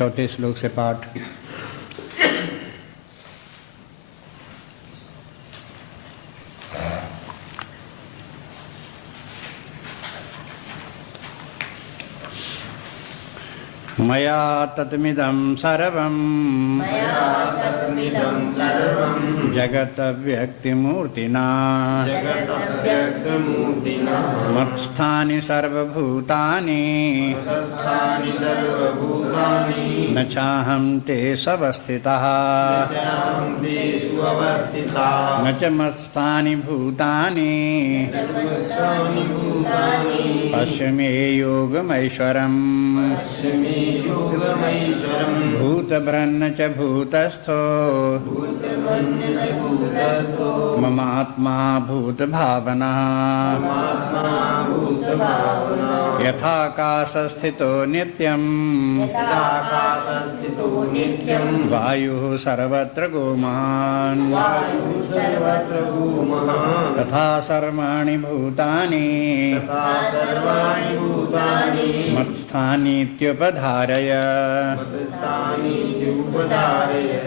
चौथे श्लोक से पाठ। मया तत्मिदं सर्वं जगतव्यक्तिमूर्तिना मत्स्थानि सर्वभूतानि न चाहं तेष्वस्थितः न च मत्स्थानि भूतानि पश्य मे योगमैश्वरम् भूतभ्रन्न च भूतस्थो ममात्मा भूतभावना यथाकाशस्थितो नित्यं वायुः सर्वत्र गोमान् तथा सर्वाणि भूतानि मत्स्थानीत्युपधारय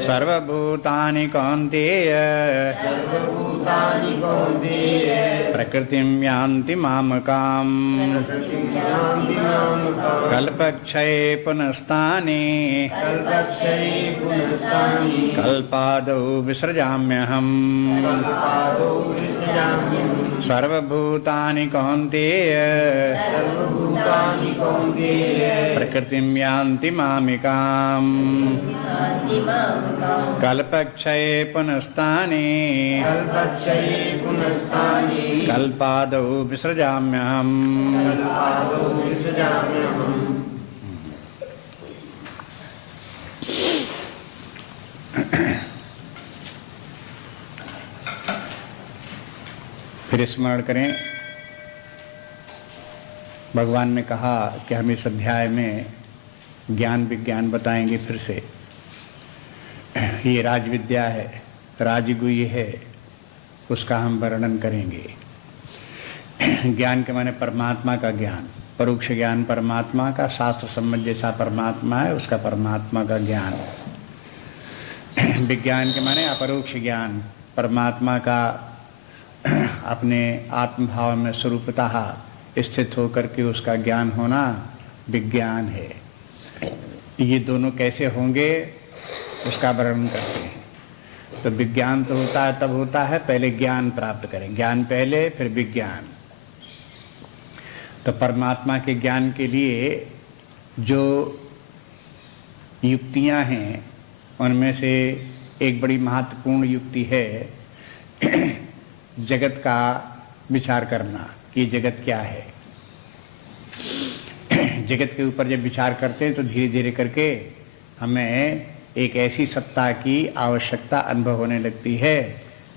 सर्वभूतानि कौन्तेय प्रकृतिं यान्ति मामकाम् कल्पक्षये पुनस्तानि कल्पादौ विसृजाम्यहम् सर्वभूतानि कौन्तेय प्रकृतिं यान्ति मामिकाम् कल्पक्षये पुनस्तानि कल्पादौ विसृजाम्यहम् फिर स्मरण करें, भगवान ने कहा कि हम इस अध्याय में ज्ञान विज्ञान बताएंगे। फिर से ये राजविद्या है, राजगुह्य है, उसका हम वर्णन करेंगे। ज्ञान के माने परमात्मा का ज्ञान, परोक्ष ज्ञान परमात्मा का, शास्त्र सम्मत जैसा परमात्मा है उसका परमात्मा का ज्ञान। विज्ञान के माने अपरोक्ष ज्ञान, परमात्मा का अपने आत्मभाव में स्वरूपतः स्थित होकर के उसका ज्ञान होना विज्ञान है। ये दोनों कैसे होंगे उसका वर्णन करते हैं। तो विज्ञान तो होता है, तब होता है पहले ज्ञान प्राप्त करें, ज्ञान पहले फिर विज्ञान। तो परमात्मा के ज्ञान के लिए जो युक्तियां हैं उनमें से एक बड़ी महत्वपूर्ण युक्ति है जगत का विचार करना कि जगत क्या है। जगत के ऊपर जब विचार करते हैं तो धीरे धीरे करके हमें एक ऐसी सत्ता की आवश्यकता अनुभव होने लगती है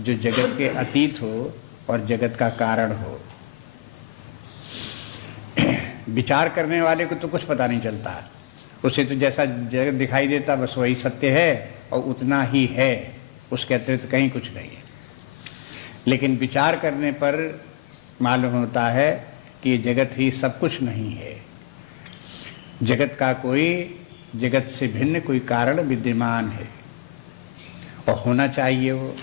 जो जगत के अतीत हो और जगत का कारण हो। विचार करने वाले को तो कुछ पता नहीं चलता, उसे तो जैसा जगत दिखाई देता बस वही सत्य है और उतना ही है, उसके अतिरिक्त कहीं कुछ नहीं है। लेकिन विचार करने पर मालूम होता है कि ये जगत ही सब कुछ नहीं है। जगत का कोई, जगत से भिन्न कोई कारण विद्यमान है और होना चाहिए वो।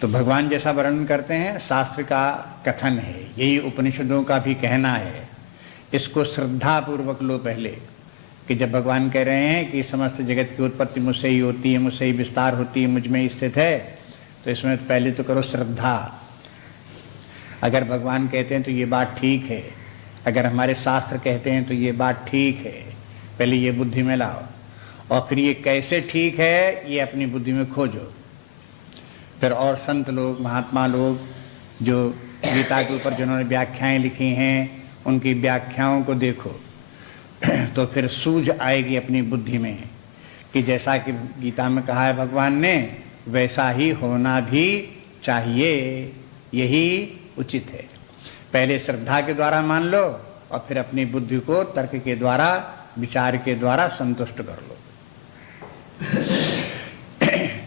तो भगवान जैसा वर्णन करते हैं, शास्त्र का कथन है, यही उपनिषदों का भी कहना है। इसको श्रद्धा पूर्वक लो पहले, कि जब भगवान कह रहे हैं कि समस्त जगत की उत्पत्ति मुझसे ही होती है, मुझसे ही विस्तार होती है, मुझ में ही स्थित है, तो इसमें पहले तो करो श्रद्धा। अगर भगवान कहते हैं तो ये बात ठीक है, अगर हमारे शास्त्र कहते हैं तो ये बात ठीक है, पहले ये बुद्धि में लाओ और फिर ये कैसे ठीक है ये अपनी बुद्धि में खोजो। फिर और संत लोग, महात्मा लोग जो गीता के ऊपर जिन्होंने व्याख्याएं लिखी हैं उनकी व्याख्याओं को देखो तो फिर सूझ आएगी अपनी बुद्धि में कि जैसा कि गीता में कहा है भगवान ने, वैसा ही होना भी चाहिए, यही उचित है। पहले श्रद्धा के द्वारा मान लो और फिर अपनी बुद्धि को तर्क के द्वारा, विचार के द्वारा संतुष्ट कर लो।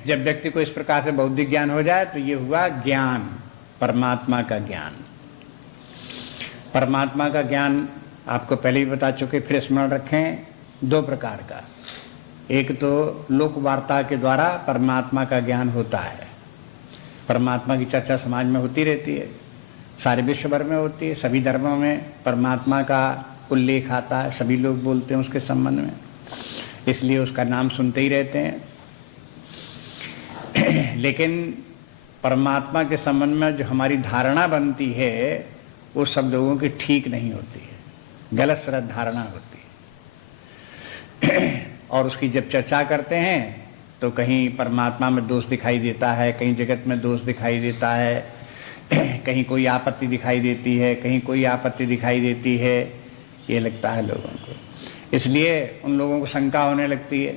जब व्यक्ति को इस प्रकार से बौद्धिक ज्ञान हो जाए तो ये हुआ ज्ञान, परमात्मा का ज्ञान। परमात्मा का ज्ञान आपको पहले ही बता चुके, फिर स्मरण रखें। दो प्रकार का। एक तो लोक वार्ता के द्वारा परमात्मा का ज्ञान होता है, परमात्मा की चर्चा समाज में होती रहती है, सारे विश्व भर में होती है, सभी धर्मों में परमात्मा का उल्लेख आता है, सभी लोग बोलते हैं उसके संबंध में, इसलिए उसका नाम सुनते ही रहते हैं। लेकिन परमात्मा के संबंध में जो हमारी धारणा बनती है वो सब लोगों की ठीक नहीं होती है, गलत सरल धारणा होती है। और उसकी जब चर्चा करते हैं तो कहीं परमात्मा में दोष दिखाई देता है, कहीं जगत में दोष दिखाई देता है, कहीं कोई आपत्ति दिखाई देती है, कहीं कोई आपत्ति दिखाई देती है, ये लगता है लोगों को। इसलिए उन लोगों को शंका होने लगती है।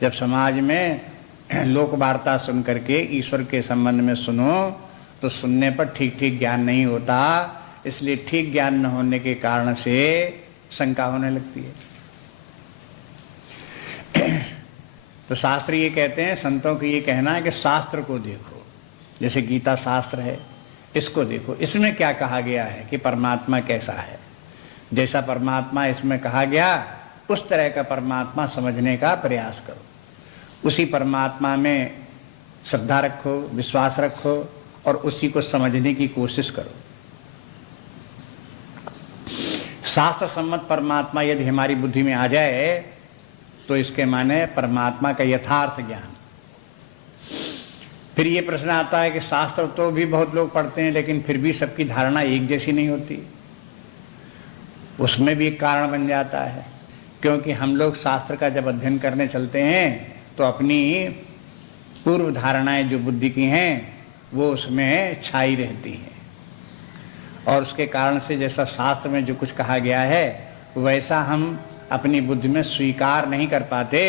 जब समाज में लोक वार्ता सुन करके ईश्वर के संबंध में सुनो तो सुनने पर ठीक ठीक ज्ञान नहीं होता, इसलिए ठीक ज्ञान न होने के कारण से शंका होने लगती है। तो शास्त्र ये कहते हैं, संतों को ये कहना है कि शास्त्र को देखो, जैसे गीता शास्त्र है, इसको देखो, इसमें क्या कहा गया है कि परमात्मा कैसा है। जैसा परमात्मा इसमें कहा गया उस तरह का परमात्मा समझने का प्रयास करो, उसी परमात्मा में श्रद्धा रखो, विश्वास रखो और उसी को समझने की कोशिश करो। शास्त्र सम्मत परमात्मा यदि हमारी बुद्धि में आ जाए तो इसके माने परमात्मा का यथार्थ ज्ञान। फिर ये प्रश्न आता है कि शास्त्र तो भी बहुत लोग पढ़ते हैं लेकिन फिर भी सबकी धारणा एक जैसी नहीं होती। उसमें भी एक कारण बन जाता है, क्योंकि हम लोग शास्त्र का जब अध्ययन करने चलते हैं तो अपनी पूर्व धारणाएं जो बुद्धि की हैं वो उसमें छाई रहती हैं, और उसके कारण से जैसा शास्त्र में जो कुछ कहा गया है वैसा हम अपनी बुद्धि में स्वीकार नहीं कर पाते,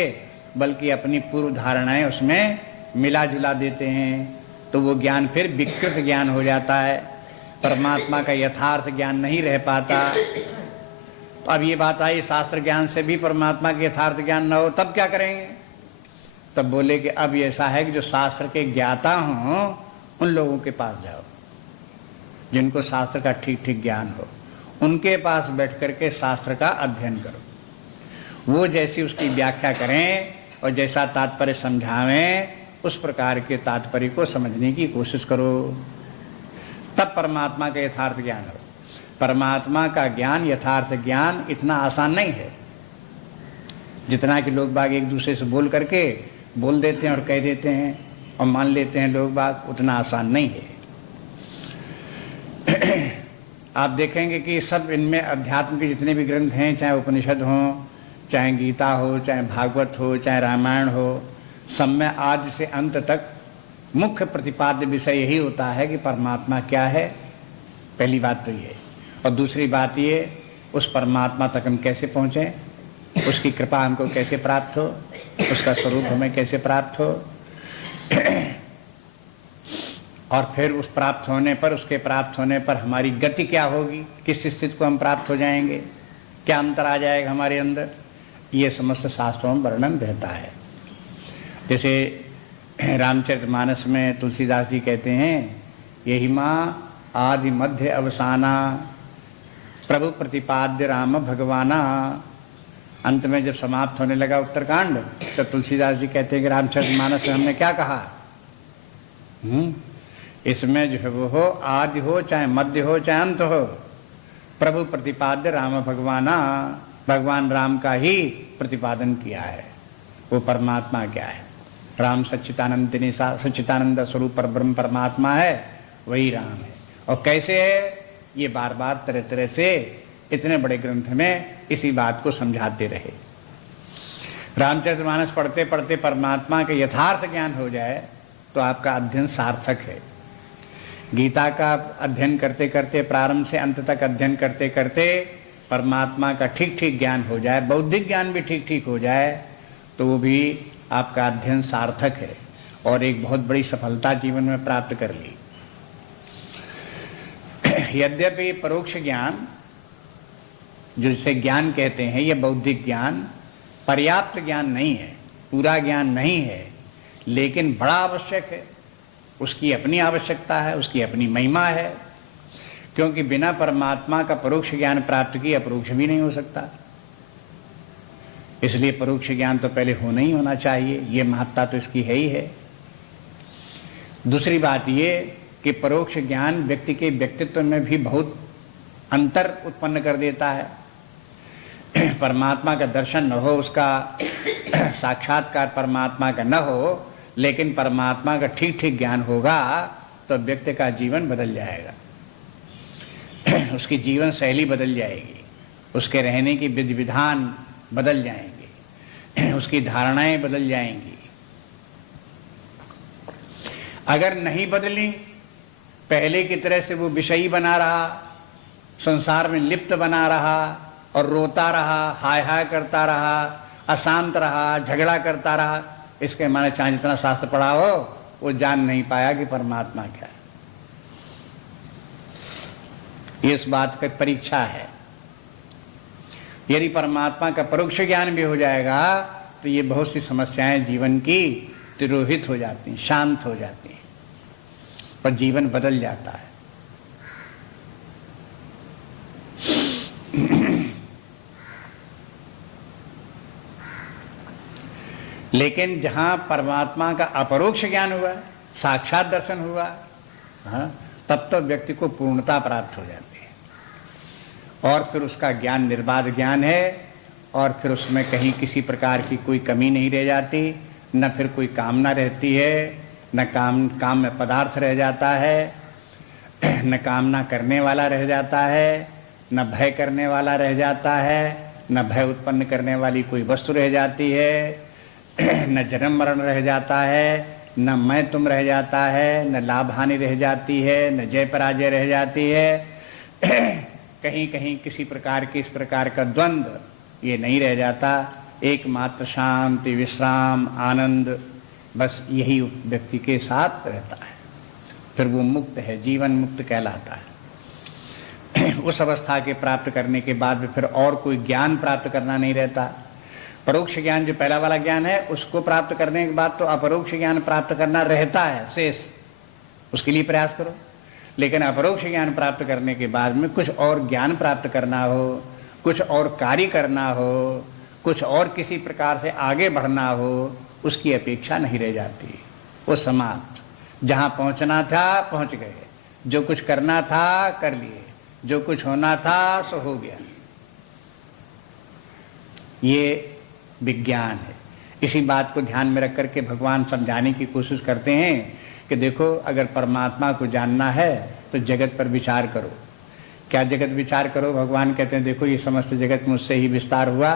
बल्कि अपनी पूर्व धारणाएं उसमें मिला जुला देते हैं, तो वो ज्ञान फिर विकृत ज्ञान हो जाता है, परमात्मा का यथार्थ ज्ञान नहीं रह पाता। तो अब ये बात आई, शास्त्र ज्ञान से भी परमात्मा के यथार्थ ज्ञान न हो तब क्या करेंगे? तब बोले कि अब ऐसा है कि जो शास्त्र के ज्ञाता हों उन लोगों के पास जाओ, जिनको शास्त्र का ठीक ठीक ज्ञान हो, उनके पास बैठ करके शास्त्र का अध्ययन करो। वो जैसी उसकी व्याख्या करें और जैसा तात्पर्य समझावें उस प्रकार के तात्पर्य को समझने की कोशिश करो, तब परमात्मा का यथार्थ ज्ञान हो। परमात्मा का ज्ञान, यथार्थ ज्ञान इतना आसान नहीं है जितना कि लोग बाग एक दूसरे से बोल करके बोल देते हैं और कह देते हैं और मान लेते हैं लोग बाग, उतना आसान नहीं है। आप देखेंगे कि सब इनमें अध्यात्म के जितने भी ग्रंथ हैं, चाहे उपनिषद हों, चाहे गीता हो, चाहे भागवत हो, चाहे रामायण हो, सब में आदि से अंत तक मुख्य प्रतिपाद्य विषय यही होता है कि परमात्मा क्या है। पहली बात तो ये, और दूसरी बात ये उस परमात्मा तक हम कैसे पहुंचे, उसकी कृपा हमको कैसे प्राप्त हो, उसका स्वरूप हमें कैसे प्राप्त हो, और फिर उस प्राप्त होने पर, उसके प्राप्त होने पर हमारी गति क्या होगी, किस स्थिति को हम प्राप्त हो जाएंगे, क्या अंतर आ जाएगा हमारे अंदर, ये समस्त शास्त्रों में वर्णन रहता है। जैसे रामचरितमानस में तुलसीदास जी कहते हैं, यही माँ आदि मध्य अवसाना प्रभु प्रतिपाद्य राम भगवाना। अंत में जब समाप्त होने लगा उत्तरकांड तो तुलसीदास जी कहते हैं कि रामचरितमानस में हमने क्या कहा, इसमें जो है वो हो आदि हो, चाहे मध्य हो, चाहे अंत हो, प्रभु प्रतिपाद्य राम भगवाना, भगवान राम का ही प्रतिपादन किया है। वो परमात्मा क्या है, राम सच्चिदानंदिनी सच्चिदानंद स्वरूप पर ब्रह्म परमात्मा है, वही राम है। और कैसे है, ये बार बार तरह तरह से इतने बड़े ग्रंथ में इसी बात को समझाते रहे। रामचरितमानस पढ़ते पढ़ते परमात्मा के यथार्थ ज्ञान हो जाए तो आपका अध्ययन सार्थक है। गीता का अध्ययन करते करते, प्रारंभ से अंत तक अध्ययन करते करते परमात्मा का ठीक ठीक ज्ञान हो जाए, बौद्धिक ज्ञान भी ठीक ठीक हो जाए, तो वो भी आपका अध्ययन सार्थक है और एक बहुत बड़ी सफलता जीवन में प्राप्त कर ली। यद्यपि परोक्ष ज्ञान जिसे ज्ञान कहते हैं, यह बौद्धिक ज्ञान पर्याप्त ज्ञान नहीं है, पूरा ज्ञान नहीं है, लेकिन बड़ा आवश्यक है। उसकी अपनी आवश्यकता है, उसकी अपनी महिमा है, क्योंकि बिना परमात्मा का परोक्ष ज्ञान प्राप्त किए अपरोक्ष भी नहीं हो सकता। इसलिए परोक्ष ज्ञान तो पहले होना ही होना चाहिए, ये महत्ता तो इसकी है ही है। दूसरी बात ये कि परोक्ष ज्ञान व्यक्ति के व्यक्तित्व में भी बहुत अंतर उत्पन्न कर देता है। परमात्मा का दर्शन न हो, उसका साक्षात्कार परमात्मा का न हो, लेकिन परमात्मा का ठीक ठीक ज्ञान होगा तो व्यक्ति का जीवन बदल जाएगा, उसकी जीवन शैली बदल जाएगी, उसके रहने की विधि विधान बदल जाएंगे, उसकी धारणाएं बदल जाएंगी। अगर नहीं बदली, पहले की तरह से वो विषयी बना रहा, संसार में लिप्त बना रहा और रोता रहा, हाय हाय करता रहा, अशांत रहा, झगड़ा करता रहा, इसके माने चाहे जितना शास्त्र पढ़ा हो वो जान नहीं पाया कि परमात्मा क्या है। इस बात की परीक्षा है। यदि परमात्मा का परोक्ष ज्ञान भी हो जाएगा तो ये बहुत सी समस्याएं जीवन की तिरोहित हो जाती हैं, शांत हो जाती हैं और जीवन बदल जाता है। लेकिन जहां परमात्मा का अपरोक्ष ज्ञान हुआ, साक्षात दर्शन हुआ, हाँ, तब तो व्यक्ति को पूर्णता प्राप्त हो जाती है और फिर उसका ज्ञान निर्बाध ज्ञान है और फिर उसमें कहीं किसी प्रकार की कोई कमी नहीं रह जाती, न फिर कोई कामना रहती है, न काम में पदार्थ रह जाता है, न कामना करने वाला रह जाता है, न भय करने वाला रह जाता है, न भय उत्पन्न करने वाली कोई वस्तु रह जाती है, न जन्म मरण रह जाता है, न मैं तुम रह जाता है, न लाभ हानि रह जाती है, न जय पराजय रह जाती है। कहीं कहीं किसी प्रकार के इस प्रकार का द्वंद्व ये नहीं रह जाता। एकमात्र शांति, विश्राम, आनंद, बस यही व्यक्ति के साथ रहता है। फिर वो मुक्त है, जीवन मुक्त कहलाता है। उस अवस्था के प्राप्त करने के बाद भी फिर और कोई ज्ञान प्राप्त करना नहीं रहता। परोक्ष ज्ञान जो पहला वाला ज्ञान है उसको प्राप्त करने के बाद तो अपरोक्ष ज्ञान प्राप्त करना रहता है शेष, उसके लिए प्रयास करो। लेकिन अपरोक्ष ज्ञान प्राप्त करने के बाद में कुछ और ज्ञान प्राप्त करना हो, कुछ और कार्य करना हो, कुछ और किसी प्रकार से आगे बढ़ना हो, उसकी अपेक्षा नहीं रह जाती। वो समाप्त, जहां पहुंचना था पहुंच गए, जो कुछ करना था कर लिए, जो कुछ होना था सो हो गया। ये विज्ञान है। इसी बात को ध्यान में रख करके भगवान समझाने की कोशिश करते हैं कि देखो, अगर परमात्मा को जानना है तो जगत पर विचार करो। क्या जगत विचार करो? भगवान कहते हैं देखो, ये समस्त जगत मुझसे ही विस्तार हुआ,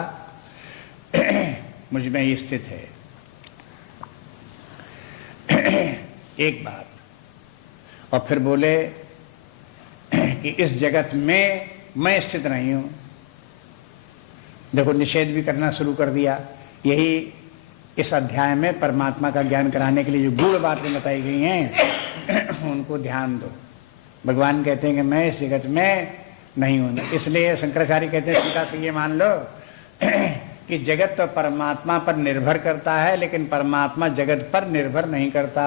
मुझ में ही स्थित है। एक बात, और फिर बोले कि इस जगत में मैं स्थित नहीं हूं। देखो, निषेध भी करना शुरू कर दिया। यही इस अध्याय में परमात्मा का ज्ञान कराने के लिए जो गूढ़ बातें बताई गई हैं उनको ध्यान दो। भगवान कहते हैं कि मैं इस जगत में नहीं हूं। इसलिए शंकराचार्य कहते हैं सीधा से ये मान लो कि जगत तो परमात्मा पर निर्भर करता है, लेकिन परमात्मा जगत पर निर्भर नहीं करता।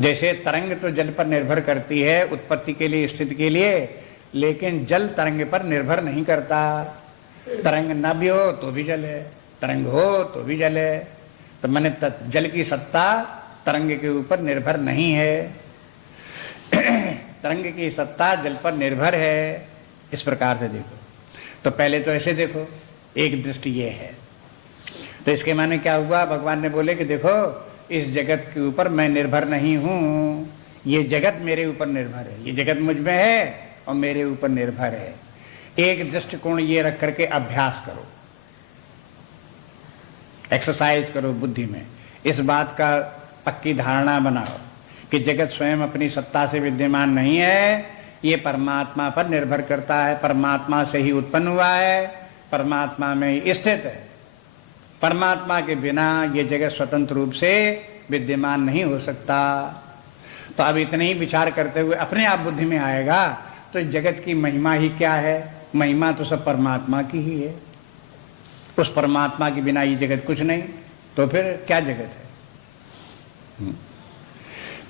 जैसे तरंग तो जल पर निर्भर करती है उत्पत्ति के लिए, स्थिति के लिए, लेकिन जल तरंग पर निर्भर नहीं करता। तरंग न भी हो तो भी जल है, तरंग हो तो भी जल है। तो मैंने जल की सत्ता तरंग के ऊपर निर्भर नहीं है, तरंग की सत्ता जल पर निर्भर है। इस प्रकार से देखो। तो पहले तो ऐसे देखो, एक दृष्टि ये है। तो इसके माने क्या हुआ? भगवान ने बोले कि देखो, इस जगत के ऊपर मैं निर्भर नहीं हूं, ये जगत मेरे ऊपर निर्भर है। ये जगत मुझ में है और मेरे ऊपर निर्भर है। एक दृष्टिकोण ये रख करके अभ्यास करो, एक्सरसाइज करो बुद्धि में। इस बात का पक्की धारणा बनाओ कि जगत स्वयं अपनी सत्ता से विद्यमान नहीं है, ये परमात्मा पर निर्भर करता है, परमात्मा से ही उत्पन्न हुआ है, परमात्मा में ही स्थित है। परमात्मा के बिना ये जगत स्वतंत्र रूप से विद्यमान नहीं हो सकता। तो अब इतने ही विचार करते हुए अपने आप बुद्धि में आएगा तो जगत की महिमा ही क्या है? महिमा तो सब परमात्मा की ही है। उस परमात्मा के बिना ये जगत कुछ नहीं, तो फिर क्या जगत है?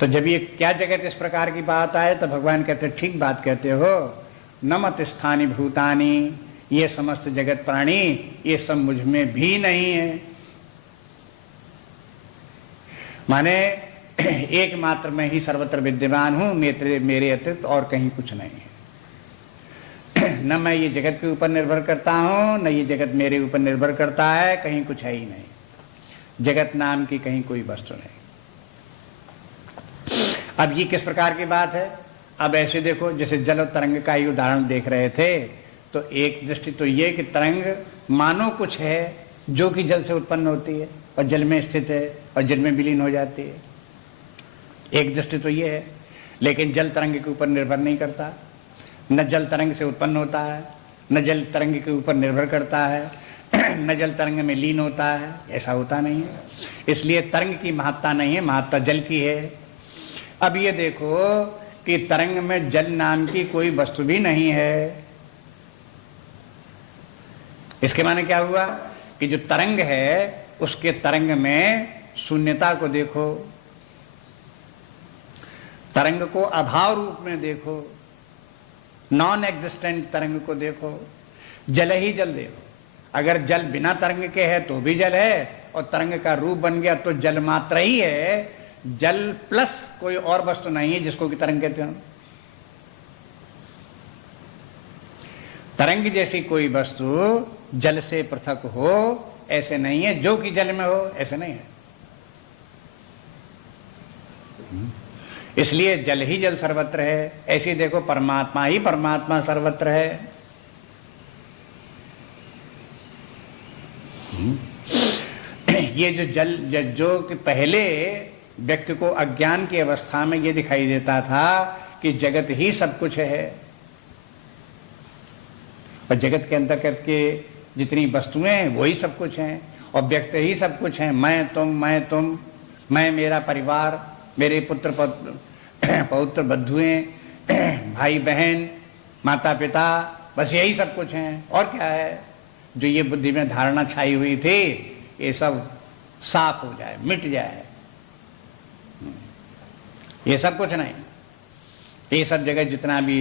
तो जब ये क्या जगत इस प्रकार की बात आए तो भगवान कहते ठीक बात कहते हो। न मत स्थानी भूतानी, ये समस्त जगत प्राणी ये सब मुझ में भी नहीं है। माने एकमात्र मैं ही सर्वत्र विद्यमान हूं, मेरे अतिरिक्त और कहीं कुछ नहीं है। न मैं ये जगत के ऊपर निर्भर करता हूं, न ये जगत मेरे ऊपर निर्भर करता है, कहीं कुछ है ही नहीं। जगत नाम की कहीं कोई वस्तु नहीं। अब ये किस प्रकार की बात है? अब ऐसे देखो, जैसे जल और तरंग का ही उदाहरण देख रहे थे, तो एक दृष्टि तो ये कि तरंग मानो कुछ है जो कि जल से उत्पन्न होती है और जल में स्थित है और जल में विलीन हो जाती है। एक दृष्टि तो ये है, लेकिन जल तरंग के ऊपर निर्भर नहीं करता। न जल तरंग से उत्पन्न होता है, न जल तरंग के ऊपर निर्भर करता है, न जल तरंग में लीन होता है, ऐसा होता नहीं है। इसलिए तरंग की महत्ता नहीं है, महत्ता जल की है। अब ये देखो कि तरंग में जल नाम की कोई वस्तु भी नहीं है। इसके माने क्या हुआ कि जो तरंग है उसके तरंग में शून्यता को देखो, तरंग को अभाव रूप में देखो, नॉन एग्जिस्टेंट तरंग को देखो, जल ही जल देखो। अगर जल बिना तरंग के है तो भी जल है, और तरंग का रूप बन गया तो जल मात्र ही है। जल प्लस कोई और वस्तु नहीं है जिसको कि तरंग कहते हो। तरंग जैसी कोई वस्तु जल से पृथक हो ऐसे नहीं है, जो कि जल में हो ऐसे नहीं है। इसलिए जल ही जल सर्वत्र है। ऐसे देखो परमात्मा ही परमात्मा सर्वत्र है। ये जो जल जो कि पहले व्यक्ति को अज्ञान की अवस्था में ये दिखाई देता था कि जगत ही सब कुछ है, और जगत के अंतर्गत के जितनी वस्तुएं हैं वही सब कुछ हैं, और व्यक्ति ही सब कुछ हैं। मैं तुम, मैं मेरा परिवार, मेरे पुत्र पौत्र बंधुएं, भाई बहन, माता पिता, बस यही सब कुछ हैं। और क्या है? जो ये बुद्धि में धारणा छाई हुई थी ये सब साफ हो जाए, मिट जाए। ये सब कुछ नहीं, ये सब जगह जितना भी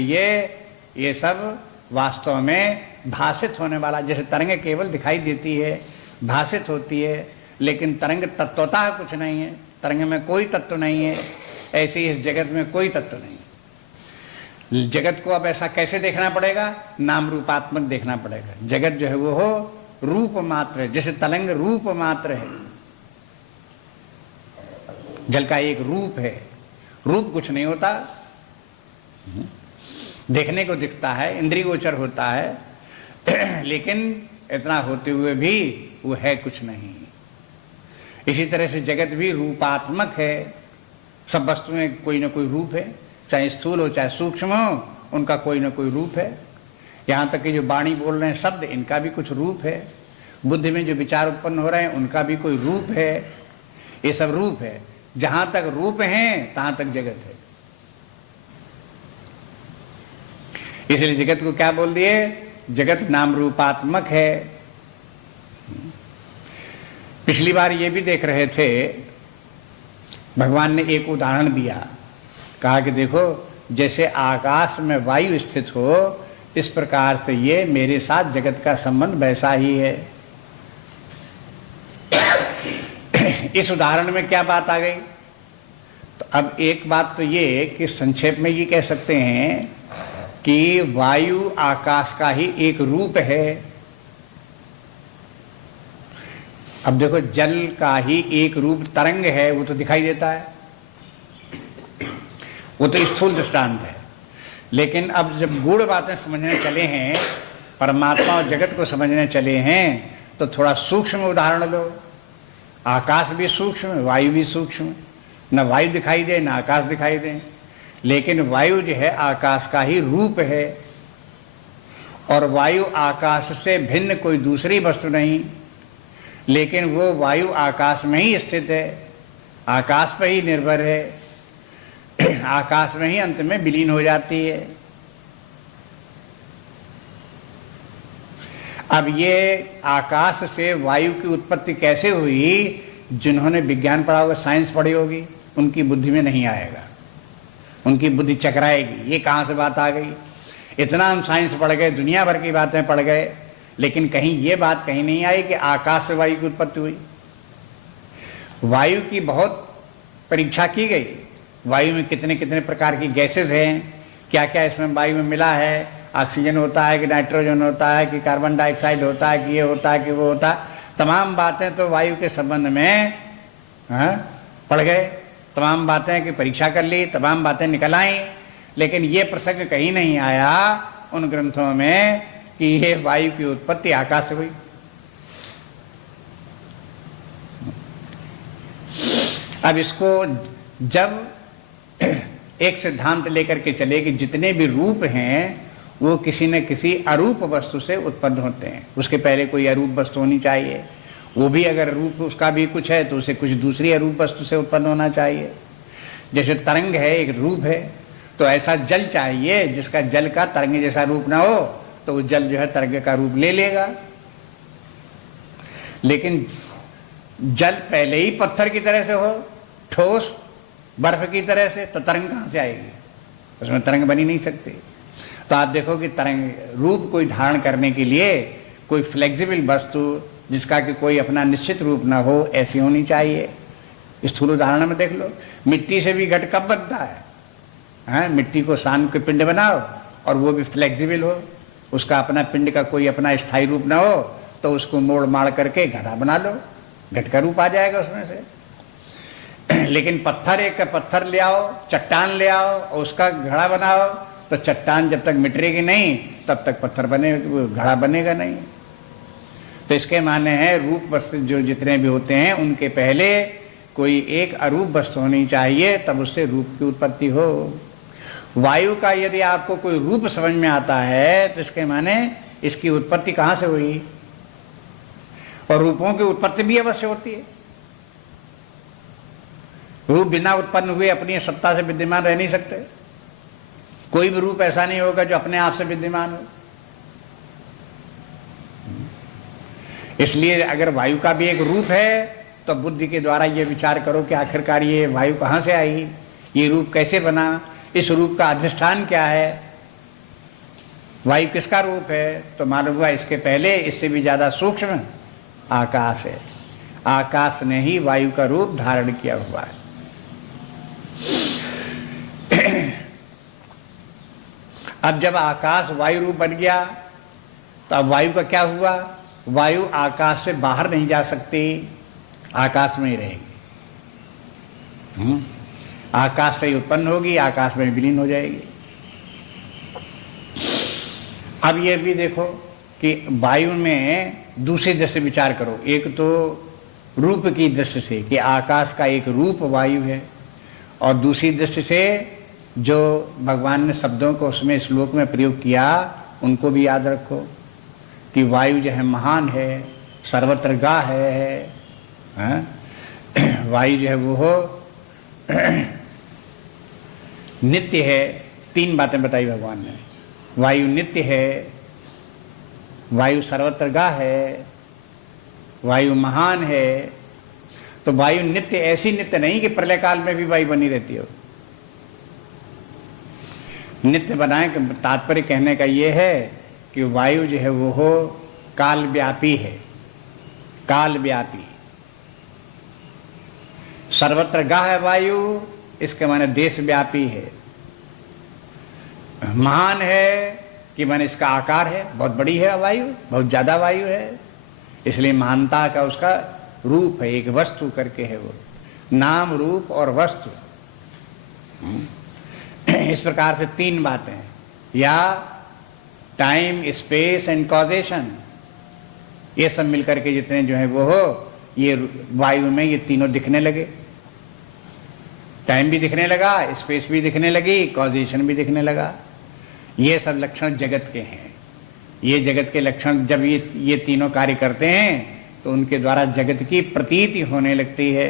ये सब वास्तव में भाषित होने वाला, जैसे तरंग केवल दिखाई देती है, भाषित होती है, लेकिन तरंग तत्वतः कुछ नहीं है। तरंग में कोई तत्व नहीं है, ऐसे ही इस जगत में कोई तत्व नहीं। जगत को अब ऐसा कैसे देखना पड़ेगा? नाम रूपात्मक देखना पड़ेगा। जगत जो है वो हो रूप मात्र है, जैसे तरंग रूप मात्र है। जल का एक रूप है, रूप कुछ नहीं होता, देखने को दिखता है, इंद्रिय गोचर होता है, लेकिन इतना होते हुए भी वो है कुछ नहीं। इसी तरह से जगत भी रूपात्मक है। सब वस्तुएं कोई ना कोई रूप है, चाहे स्थूल हो चाहे सूक्ष्म हो, उनका कोई ना कोई रूप है। यहां तक कि जो वाणी बोल रहे हैं शब्द, इनका भी कुछ रूप है। बुद्धि में जो विचार उत्पन्न हो रहे हैं उनका भी कोई रूप है। ये सब रूप है। जहां तक रूप है तहां तक जगत है। इसलिए जगत को क्या बोल दिए? जगत नाम रूपात्मक है। पिछली बार ये भी देख रहे थे, भगवान ने एक उदाहरण दिया, कहा कि देखो जैसे आकाश में वायु स्थित हो, इस प्रकार से ये मेरे साथ जगत का संबंध वैसा ही है। इस उदाहरण में क्या बात आ गई? तो अब एक बात तो ये कि संक्षेप में ये कह सकते हैं कि वायु आकाश का ही एक रूप है। अब देखो जल का ही एक रूप तरंग है, वो तो दिखाई देता है, वो तो स्थूल दृष्टांत है। लेकिन अब जब गूढ़ बातें समझने चले हैं, परमात्मा और जगत को समझने चले हैं, तो थोड़ा सूक्ष्म उदाहरण लो। आकाश भी सूक्ष्म, वायु भी सूक्ष्म। न वायु दिखाई दे न आकाश दिखाई दे, लेकिन वायु जो है आकाश का ही रूप है, और वायु आकाश से भिन्न कोई दूसरी वस्तु नहीं, लेकिन वो वायु आकाश में ही स्थित है, आकाश पर ही निर्भर है, आकाश में ही अंत में विलीन हो जाती है। अब ये आकाश से वायु की उत्पत्ति कैसे हुई, जिन्होंने विज्ञान पढ़ा होगा, साइंस पढ़ी होगी, उनकी बुद्धि में नहीं आएगा, उनकी बुद्धि चकराएगी। ये कहां से बात आ गई? इतना हम साइंस पढ़ गए, दुनिया भर की बातें पढ़ गए, लेकिन कहीं ये बात कहीं नहीं आई कि आकाश से वायु की उत्पत्ति हुई। वायु की बहुत परीक्षा की गई, वायु में कितने कितने प्रकार की गैसेस हैं, क्या क्या इसमें वायु में मिला है, ऑक्सीजन होता है कि नाइट्रोजन होता है कि कार्बन डाइऑक्साइड होता है कि ये होता है कि वो होता है। तमाम बातें तो वायु के संबंध में पढ़ गए, तमाम बातें की परीक्षा कर ली, तमाम बातें निकल आई, लेकिन ये प्रसंग कहीं नहीं आया उन ग्रंथों में कि ये वायु की उत्पत्ति आकाश से हुई। अब इसको जब एक सिद्धांत लेकर के चले कि जितने भी रूप हैं वो किसी न किसी अरूप वस्तु से उत्पन्न होते हैं, उसके पहले कोई अरूप वस्तु होनी चाहिए, वो भी अगर रूप उसका भी कुछ है तो उसे कुछ दूसरी अरूप वस्तु से उत्पन्न होना चाहिए। जैसे तरंग है, एक रूप है, तो ऐसा जल चाहिए जिसका जल का तरंग जैसा रूप ना हो, तो वो जल जो है तरंग का रूप ले लेगा। लेकिन जल पहले ही पत्थर की तरह से हो, ठोस बर्फ की तरह से, तो तरंग कहां से आएगी? उसमें तरंग बनी नहीं सकती। तो आप देखो कि तरंग रूप कोई धारण करने के लिए कोई फ्लेक्सिबल वस्तु जिसका कि कोई अपना निश्चित रूप ना हो, ऐसी होनी चाहिए। स्थूल उदाहरण में देख लो, मिट्टी से भी घट कब बनता है? मिट्टी को सान के पिंड बनाओ और वो भी फ्लेक्सिबल हो, उसका अपना पिंड का कोई अपना स्थायी रूप ना हो, तो उसको मोड़ माड़ करके घड़ा बना लो, घट का रूप आ जाएगा उसमें से। लेकिन पत्थर, एक का पत्थर ले आओ, चट्टान ले आओ और उसका घड़ा बनाओ, तो चट्टान जब तक मिटेगी नहीं तब तक पत्थर बने, घड़ा बनेगा नहीं। तो इसके माने हैं रूप वस्तु जो जितने भी होते हैं उनके पहले कोई एक अरूप वस्तु होनी चाहिए, तब उससे रूप की उत्पत्ति हो। वायु का यदि आपको कोई रूप समझ में आता है तो इसके माने इसकी उत्पत्ति कहां से हुई, और रूपों की उत्पत्ति भी अवश्य होती है। रूप बिना उत्पन्न हुए अपनी सत्ता से विद्यमान रह नहीं सकते। कोई भी रूप ऐसा नहीं होगा जो अपने आप से विद्यमान हो। इसलिए अगर वायु का भी एक रूप है तो बुद्धि के द्वारा ये विचार करो कि आखिरकार ये वायु कहां से आई, ये रूप कैसे बना, इस रूप का अधिष्ठान क्या है, वायु किसका रूप है। तो मालूम हुआ इसके पहले इससे भी ज्यादा सूक्ष्म आकाश है, आकाश ने ही वायु का रूप धारण किया हुआ है। अब जब आकाश वायु रूप बन गया तो अब वायु का क्या हुआ? वायु आकाश से बाहर नहीं जा सकती, आकाश में ही रहेगी। आकाश से ही उत्पन्न होगी, आकाश में विलीन हो जाएगी। अब ये भी देखो कि वायु में दूसरी दृष्टि से विचार करो। एक तो रूप की दृष्टि से कि आकाश का एक रूप वायु है, और दूसरी दृष्टि से जो भगवान ने शब्दों को उसमें श्लोक में प्रयोग किया उनको भी याद रखो कि वायु जो है महान है, सर्वत्र गा है, वायु जो है वो हो नित्य है। तीन बातें बताई भगवान ने, वायु नित्य है, वायु सर्वत्र गा है, वायु महान है। तो वायु नित्य ऐसी नित्य नहीं कि प्रलय काल में भी वायु बनी रहती हो। नित्य बनाए कि तात्पर्य कहने का यह है कि वायु जो है वो हो काल व्यापी है, काल व्यापी। सर्वत्र गा है वायु, इसके माने देश व्यापी है। महान है कि माने इसका आकार है, बहुत बड़ी है वायु, बहुत ज्यादा वायु है, इसलिए महानता का उसका रूप है, एक वस्तु करके है वो, नाम रूप और वस्तु। इस प्रकार से तीन बातें, या टाइम, स्पेस एंड कॉजेशन, ये सब मिलकर के जितने जो है वो हो, ये वायु में ये तीनों दिखने लगे। टाइम भी दिखने लगा, स्पेस भी दिखने लगी, कॉजेशन भी दिखने लगा। ये सब लक्षण जगत के हैं। ये जगत के लक्षण जब ये तीनों कार्य करते हैं तो उनके द्वारा जगत की प्रतीति होने लगती है।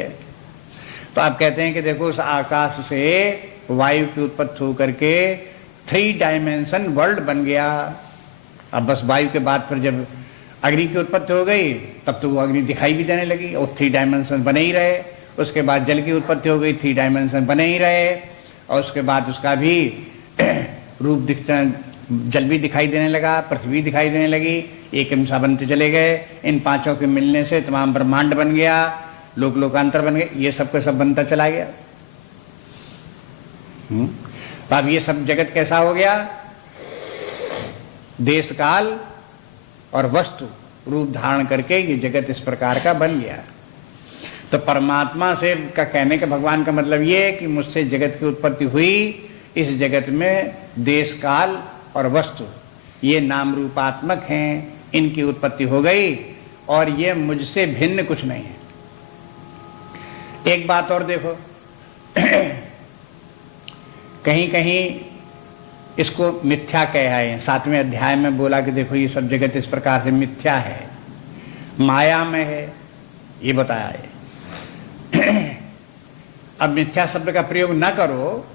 तो आप कहते हैं कि देखो उस आकाश से वायु की उत्पत्ति होकर के 3 डायमेंशन वर्ल्ड बन गया। अब बस वायु के बाद फिर जब अग्नि की उत्पत्ति हो गई तब तो वो अग्नि दिखाई भी देने लगी और 3 डायमेंशन बने ही रहे। उसके बाद जल की उत्पत्ति हो गई, 3 डायमेंशन बने ही रहे, और उसके बाद उसका भी रूप दिखता, जल भी दिखाई देने लगा, पृथ्वी दिखाई देने लगी, एक हिंसा बनते चले गए, इन पांचों के मिलने से तमाम ब्रह्मांड बन गया, लोकांतर बन गए, ये सब का सब बनता चला गया। तो अब ये सब जगत कैसा हो गया? देश काल और वस्तु रूप धारण करके ये जगत इस प्रकार का बन गया। तो परमात्मा से का कहने का भगवान का मतलब ये है कि मुझसे जगत की उत्पत्ति हुई, इस जगत में देश काल और वस्तु ये नाम रूपात्मक हैं, इनकी उत्पत्ति हो गई और ये मुझसे भिन्न कुछ नहीं है। एक बात और देखो, कहीं कहीं इसको मिथ्या कह आए हैं। 7वें अध्याय में बोला कि देखो ये सब जगत इस प्रकार से मिथ्या है, माया में है, ये बताया है। अब मिथ्या शब्द का प्रयोग ना करो,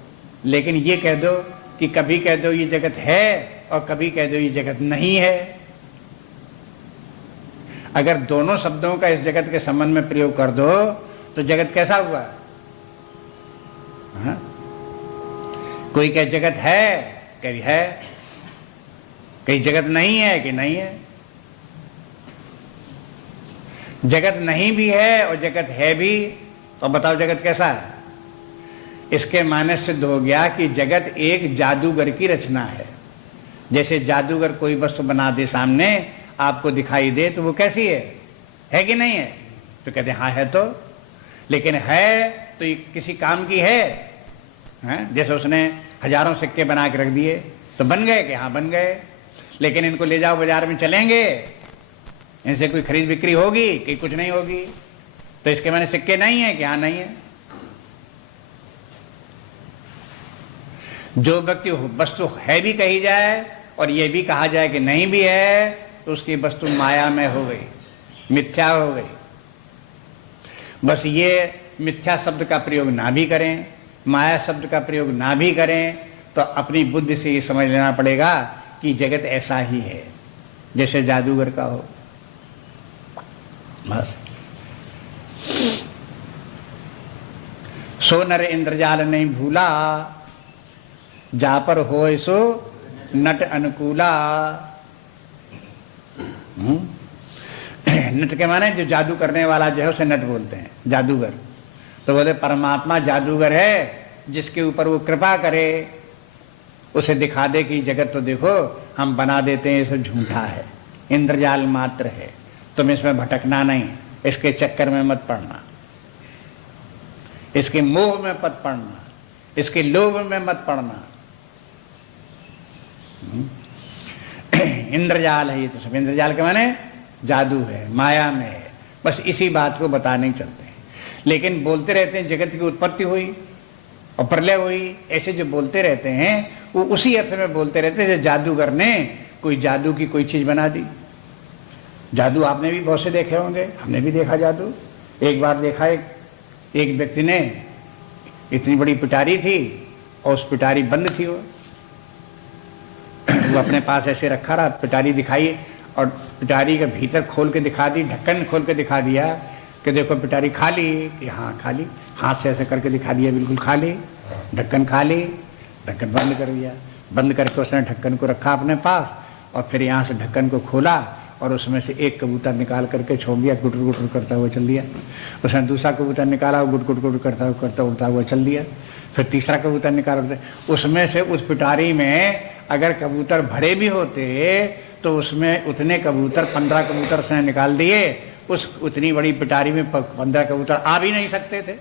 लेकिन ये कह दो कि कभी कह दो ये जगत है और कभी कह दो ये जगत नहीं है। अगर दोनों शब्दों का इस जगत के संबंध में प्रयोग कर दो तो जगत कैसा हुआ? हाँ? कोई कहे जगत है, कहीं है, कहीं जगत नहीं है कि नहीं है। जगत नहीं भी है और जगत है भी, तो बताओ जगत कैसा है? इसके माने सिद्ध हो गया कि जगत एक जादूगर की रचना है। जैसे जादूगर कोई वस्तु बना दे, सामने आपको दिखाई दे, तो वो कैसी है कि नहीं है? तो कहते हैं हाँ है। तो लेकिन है तो ये किसी काम की है? जैसे उसने हजारों सिक्के बना के रख दिए तो बन गए कि हाँ बन गए, लेकिन इनको ले जाओ बाजार में, चलेंगे, इनसे कोई खरीद बिक्री होगी कि कुछ नहीं होगी? तो इसके माने सिक्के नहीं है कि हाँ नहीं है। जो व्यक्ति वस्तु है भी कही जाए और ये भी कहा जाए कि नहीं भी है, तो उसकी वस्तु माया में हो गई, मिथ्या हो गई। बस ये मिथ्या शब्द का प्रयोग ना भी करें, माया शब्द का प्रयोग ना भी करें, तो अपनी बुद्धि से ये समझ लेना पड़ेगा कि जगत ऐसा ही है जैसे जादूगर का हो। बस सो नर इंद्रजाल नहीं भूला, जा पर होय सो नट अनुकूला। नट के माने जो जादू करने वाला जो है उसे नट बोलते हैं, जादूगर। तो बोले परमात्मा जादूगर है, जिसके ऊपर वो कृपा करे, उसे दिखा दे कि जगत तो देखो हम बना देते हैं, ये सब झूठा है, इंद्रजाल मात्र है, तुम इसमें भटकना नहीं, इसके चक्कर में मत पड़ना, इसके मोह में मत पड़ना, इसके लोभ में मत पड़ना। इंद्रजाल है ये तो सब, इंद्रजाल के माने जादू है, माया में है। बस इसी बात को बताने चलते हैं, लेकिन बोलते रहते हैं जगत की उत्पत्ति हुई और प्रलय हुई, ऐसे जो बोलते रहते हैं वो उसी अर्थ में बोलते रहते हैं जादूगर ने कोई जादू की कोई चीज बना दी। जादू आपने भी बहुत से देखे होंगे, हमने भी देखा जादू। एक बार देखा एक व्यक्ति ने, इतनी बड़ी पिटारी थी और उस पिटारी बंद थी, वो अपने पास ऐसे रखा रहा, पिटारी दिखाई और पिटारी के भीतर खोल के दिखा दी, ढक्कन खोल के दिखा दिया कि देखो पिटारी खाली, कि हाँ खाली, हाथ से ऐसे करके दिखा दिया बिल्कुल खाली, ढक्कन खाली, ढक्कन बंद कर दिया। बंद करके उसने ढक्कन को रखा अपने पास और फिर यहाँ से ढक्कन को खोला और उसमें से एक कबूतर निकाल करके छोड़ दिया, गुटर गुटर करता हुआ चल दिया। उसने दूसरा कबूतर निकाला, गुट गुट गुट करता उड़ता हुआ चल दिया। फिर तीसरा कबूतर निकाला, उसमें से उस पिटारी में अगर कबूतर भरे भी होते तो उसमें उतने कबूतर 15 कबूतर उसने निकाल दिए, उस उतनी बड़ी पिटारी में 15 कबूतर आ भी नहीं सकते थे।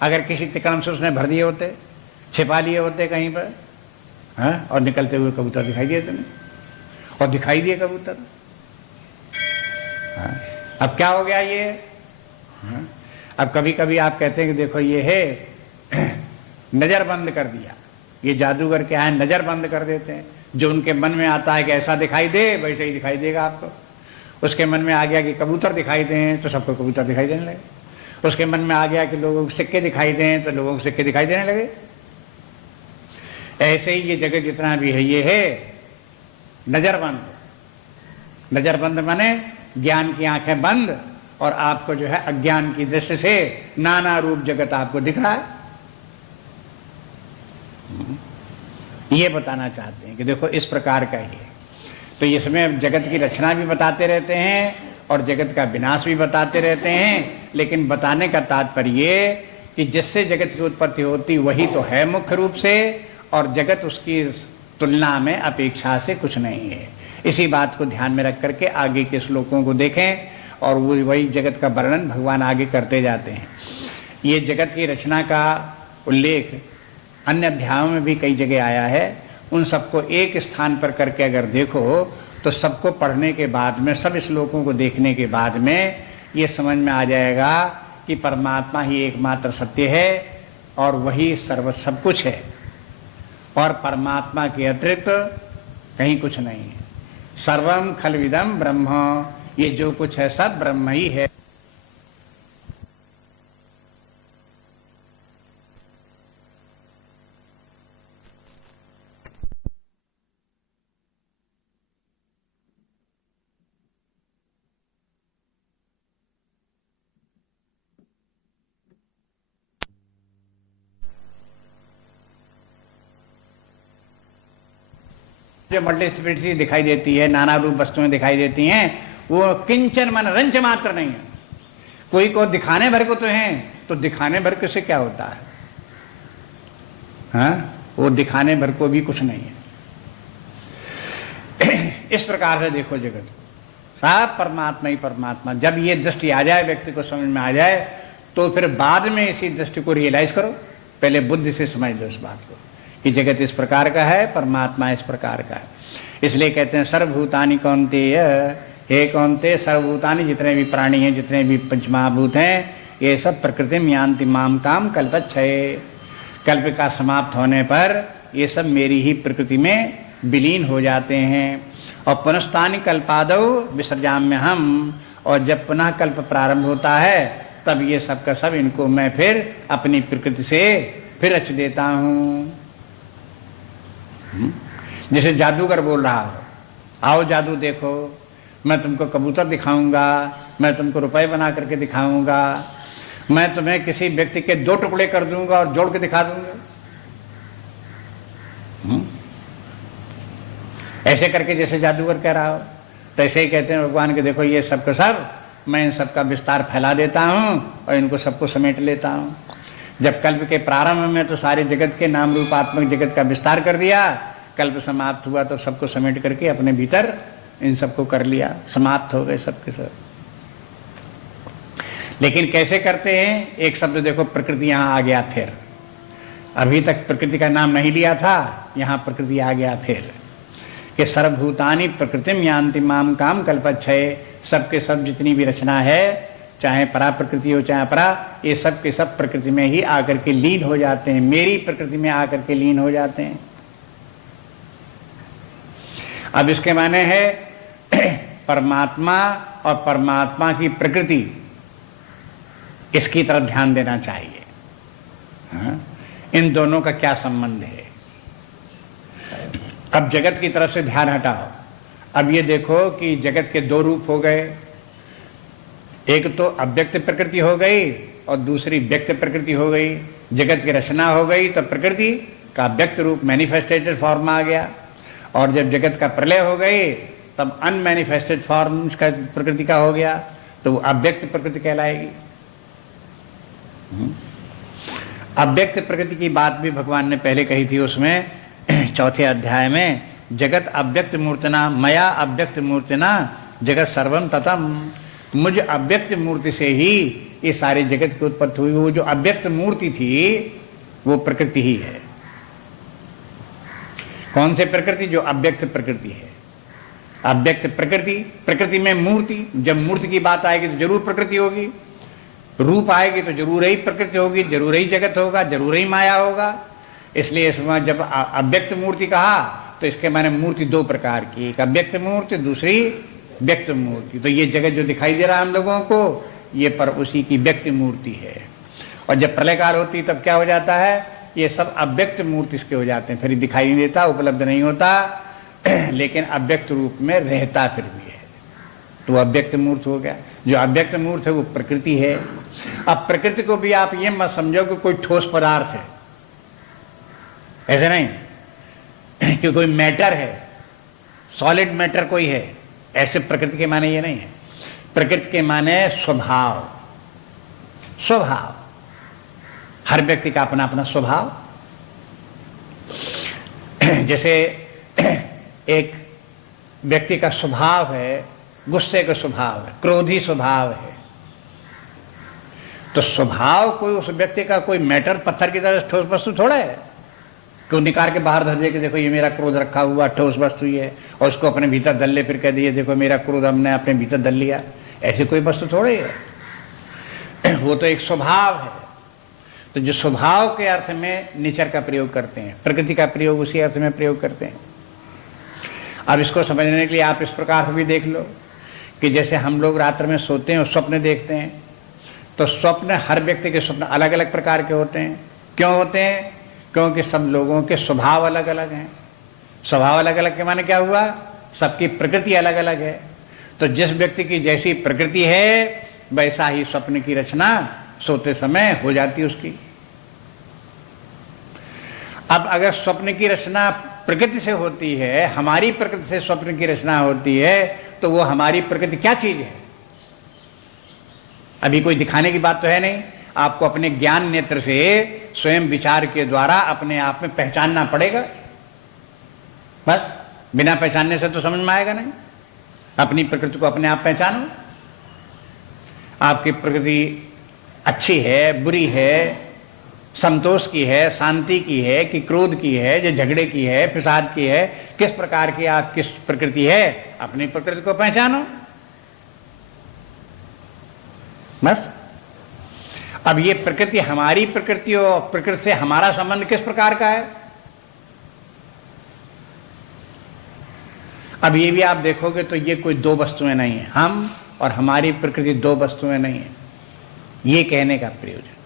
अगर किसी तिकड़म से उसने भर दिए होते, छिपा लिए होते कहीं पर, हाँ, और निकलते हुए कबूतर दिखाई दिए तुम्हें, और दिखाई दिए कबूतर। हाँ, अब क्या हो गया ये? हाँ, अब कभी कभी आप कहते हैं कि देखो ये है नजर बंद कर दिया, ये जादूगर क्या है, नजर बंद कर देते हैं। जो उनके मन में आता है कि ऐसा दिखाई दे, वैसे ही दिखाई देगा आपको। उसके मन में आ गया कि कबूतर दिखाई दें तो सबको कबूतर दिखाई देने लगे। उसके मन में आ गया कि लोगों को सिक्के दिखाई दें तो लोगों को सिक्के दिखाई देने लगे। ऐसे ही ये जगत जितना भी है ये है नजरबंद। नजरबंद माने ज्ञान की आंखें बंद और आपको जो है अज्ञान की दृष्टि से नाना रूप जगत आपको दिख रहा है। ये बताना चाहते हैं कि देखो इस प्रकार का ही है। तो इसमें जगत की रचना भी बताते रहते हैं और जगत का विनाश भी बताते रहते हैं, लेकिन बताने का तात्पर्य ये कि जिससे जगत की उत्पत्ति होती वही तो है मुख्य रूप से, और जगत उसकी तुलना में अपेक्षा से कुछ नहीं है। इसी बात को ध्यान में रख करके आगे के श्लोकों को देखें और वही जगत का वर्णन भगवान आगे करते जाते हैं। ये जगत की रचना का उल्लेख अन्य अध्यायों में भी कई जगह आया है। उन सबको एक स्थान पर करके अगर देखो तो सबको पढ़ने के बाद में, सब श्लोकों को देखने के बाद में ये समझ में आ जाएगा कि परमात्मा ही एकमात्र सत्य है और वही सर्व सब कुछ है, और परमात्मा के अतिरिक्त कहीं कुछ नहीं है। सर्वम खलविदम ब्रह्म, ये जो कुछ है सब ब्रह्म ही है। जो मल्टीप्लिसिटी दिखाई देती है, नाना रूप वस्तुएं दिखाई देती हैं, वो किंचन मन रंच मात्र नहीं है। कोई को दिखाने भर को तो है, तो दिखाने भर से क्या होता है? हाँ, वो दिखाने भर को भी कुछ नहीं है। इस प्रकार से देखो जगत सब परमात्मा ही परमात्मा। जब ये दृष्टि आ जाए, व्यक्ति को समझ में आ जाए, तो फिर बाद में इसी दृष्टि को रियलाइज करो। पहले बुद्धि से समझ लो इस बात को कि जगत इस प्रकार का है, परमात्मा इस प्रकार का है। इसलिए कहते हैं सर्वभूतानि कौन्तेय, हे कौन्तेय सर्वभूतानि, जितने भी प्राणी हैं, जितने भी पंचमहाभूत हैं, ये सब प्रकृति में यान्ति माम काम कल्पच्छय। कल्प का समाप्त होने पर ये सब मेरी ही प्रकृति में विलीन हो जाते हैं। और पुनस्तानि कल्पादौ विसर्जाम्य हम, और जब पुनः कल्प प्रारंभ होता है तब ये सब का सब इनको मैं फिर अपनी प्रकृति से फिर रच देता हूं। जैसे जादूगर बोल रहा हो, आओ जादू देखो, मैं तुमको कबूतर दिखाऊंगा, मैं तुमको रुपए बना करके दिखाऊंगा, मैं तुम्हें किसी व्यक्ति के 2 टुकड़े कर दूंगा और जोड़ के दिखा दूंगा। ऐसे करके जैसे जादूगर कह रहा हो, तो ऐसे ही कहते हैं भगवान के, देखो ये सब का सब मैं इन सबका विस्तार फैला देता हूं और इनको सबको समेट लेता हूं। जब कल्प के प्रारंभ में तो सारे जगत के नाम रूपात्मक जगत का विस्तार कर दिया, कल्प समाप्त हुआ तो सबको समेट करके अपने भीतर इन सबको कर लिया, समाप्त हो गए सबके सब। लेकिन कैसे करते हैं? एक शब्द देखो, प्रकृति यहां आ गया फिर। अभी तक प्रकृति का नाम नहीं लिया था, यहां प्रकृति आ गया फिर कि सर्वभूतानि प्रकृतिम यान्ति माम काम कल्पच्छय। सबके सब जितनी भी रचना है, चाहे परा प्रकृति हो चाहे अपरा, ये सब के सब प्रकृति में ही आकर के लीन हो जाते हैं, मेरी प्रकृति में आकर के लीन हो जाते हैं। अब इसके माने है परमात्मा और परमात्मा की प्रकृति, इसकी तरफ ध्यान देना चाहिए। हाँ? इन दोनों का क्या संबंध है? अब जगत की तरफ से ध्यान हटाओ। अब ये देखो कि जगत के 2 रूप हो गए, एक तो अव्यक्त प्रकृति हो गई और दूसरी व्यक्त प्रकृति हो गई। जगत की रचना हो गई तो प्रकृति का व्यक्त रूप मैनिफेस्टेड फॉर्म आ गया, और जब जगत का प्रलय हो गई तब अनमैनिफेस्टेड फॉर्म का प्रकृति का हो गया, तो वो अव्यक्त प्रकृति कहलाएगी। अव्यक्त प्रकृति की बात भी भगवान ने पहले कही थी उसमें 4थे अध्याय में, जगत अव्यक्त मूर्तना मया अव्यक्त मूर्तना जगत सर्वम ततम। मुझ अव्यक्त मूर्ति से ही ये सारे जगत की उत्पत्ति हुई। वो जो अव्यक्त मूर्ति थी वो प्रकृति ही है। कौन से प्रकृति? जो अव्यक्त प्रकृति है। अव्यक्त प्रकृति, प्रकृति में मूर्ति। जब मूर्ति की बात आएगी तो जरूर प्रकृति होगी, रूप आएगी तो जरूर ही प्रकृति होगी, जरूर ही जगत होगा, जरूर ही माया होगा। इसलिए इसमें जब अव्यक्त मूर्ति कहा तो इसके माने मूर्ति 2 प्रकार की, एक अव्यक्त मूर्ति, दूसरी व्यक्त मूर्ति। तो ये जगत जो दिखाई दे रहा है हम लोगों को, ये पर उसी की व्यक्त मूर्ति है। और जब प्रलय काल होती तब क्या हो जाता है? ये सब अव्यक्त मूर्ति इसके हो जाते हैं, फिर दिखाई नहीं देता, उपलब्ध नहीं होता, लेकिन अव्यक्त रूप में रहता फिर भी है, तो अव्यक्त मूर्त हो गया। जो अव्यक्त मूर्त है वो प्रकृति है। अब प्रकृति को भी आप ये मत समझो कि कोई ठोस पदार्थ है, ऐसे नहीं कि कोई मैटर है, सॉलिड मैटर कोई है, ऐसे प्रकृति के माने ये नहीं है। प्रकृति के माने स्वभाव। स्वभाव, हर व्यक्ति का अपना अपना स्वभाव। जैसे एक व्यक्ति का स्वभाव है, गुस्से का स्वभाव है, क्रोधी स्वभाव है, तो स्वभाव कोई उस व्यक्ति का कोई मैटर, पत्थर की तरह ठोस वस्तु थोड़ा है कि निकाल के बाहर धर दे कि देखो ये मेरा क्रोध रखा हुआ ठोस वस्तु ही है, और उसको अपने भीतर धर ले, फिर कह दिए देखो मेरा क्रोध हमने अपने भीतर धर लिया। ऐसी कोई वस्तु थोड़ी है, वो तो एक स्वभाव है। तो जो स्वभाव के अर्थ में नेचर का प्रयोग करते हैं, प्रकृति का प्रयोग उसी अर्थ में प्रयोग करते हैं। अब इसको समझने के लिए आप इस प्रकार से भी देख लो कि जैसे हम लोग रात्र में सोते हैं और स्वप्न देखते हैं, तो स्वप्न, हर व्यक्ति के स्वप्न अलग अलग प्रकार के होते हैं। क्यों होते हैं? क्योंकि सब लोगों के स्वभाव अलग अलग हैं। स्वभाव अलग अलग के माने क्या हुआ? सबकी प्रकृति अलग अलग है। तो जिस व्यक्ति की जैसी प्रकृति है वैसा ही स्वप्न की रचना सोते समय हो जाती उसकी। अब अगर स्वप्न की रचना प्रकृति से होती है, हमारी प्रकृति से स्वप्न की रचना होती है, तो वो हमारी प्रकृति क्या चीज है? अभी कोई दिखाने की बात तो है नहीं, आपको अपने ज्ञान नेत्र से स्वयं विचार के द्वारा अपने आप में पहचानना पड़ेगा। बस बिना पहचानने से तो समझ में आएगा नहीं। अपनी प्रकृति को अपने आप पहचानो। आपकी प्रकृति अच्छी है, बुरी है, संतोष की है, शांति की है कि क्रोध की है, जो झगड़े की है, फिसाद की है, किस प्रकार की आप किस प्रकृति है, अपनी प्रकृति को पहचानो। बस अब ये प्रकृति हमारी प्रकृति और प्रकृति से हमारा संबंध किस प्रकार का है? अब ये भी आप देखोगे तो ये कोई दो वस्तुएं नहीं है। हम और हमारी प्रकृति दो वस्तुएं नहीं है, ये कहने का प्रयोजन।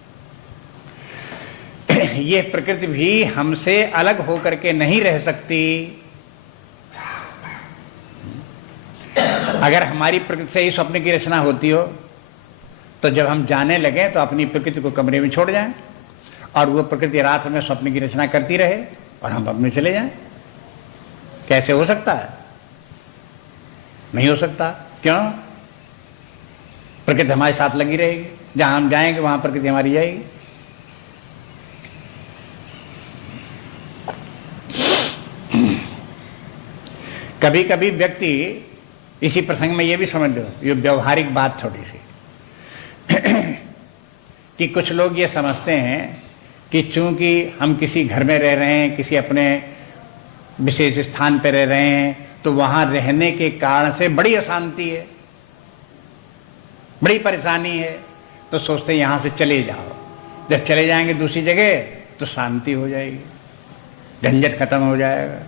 ये प्रकृति भी हमसे अलग होकर के नहीं रह सकती। अगर हमारी प्रकृति से ही स्वप्न की रचना होती हो तो जब हम जाने लगे तो अपनी प्रकृति को कमरे में छोड़ जाएं और वो प्रकृति रात में स्वप्न की रचना करती रहे और हम अपने चले जाएं। कैसे हो सकता है? नहीं हो सकता। क्यों? प्रकृति हमारे साथ लगी रहेगी, जहां हम जाएंगे वहां प्रकृति हमारी जाएगी। कभी कभी व्यक्ति, इसी प्रसंग में यह भी समझ लो, ये व्यवहारिक बात थोड़ी सी, कि कुछ लोग ये समझते हैं कि चूंकि हम किसी घर में रह रहे हैं, किसी अपने विशेष स्थान पर रह रहे हैं, तो वहां रहने के कारण से बड़ी अशांति है, बड़ी परेशानी है, तो सोचते यहां से चले जाओ। जब चले जाएंगे दूसरी जगह तो शांति हो जाएगी, झंझट खत्म हो जाएगा।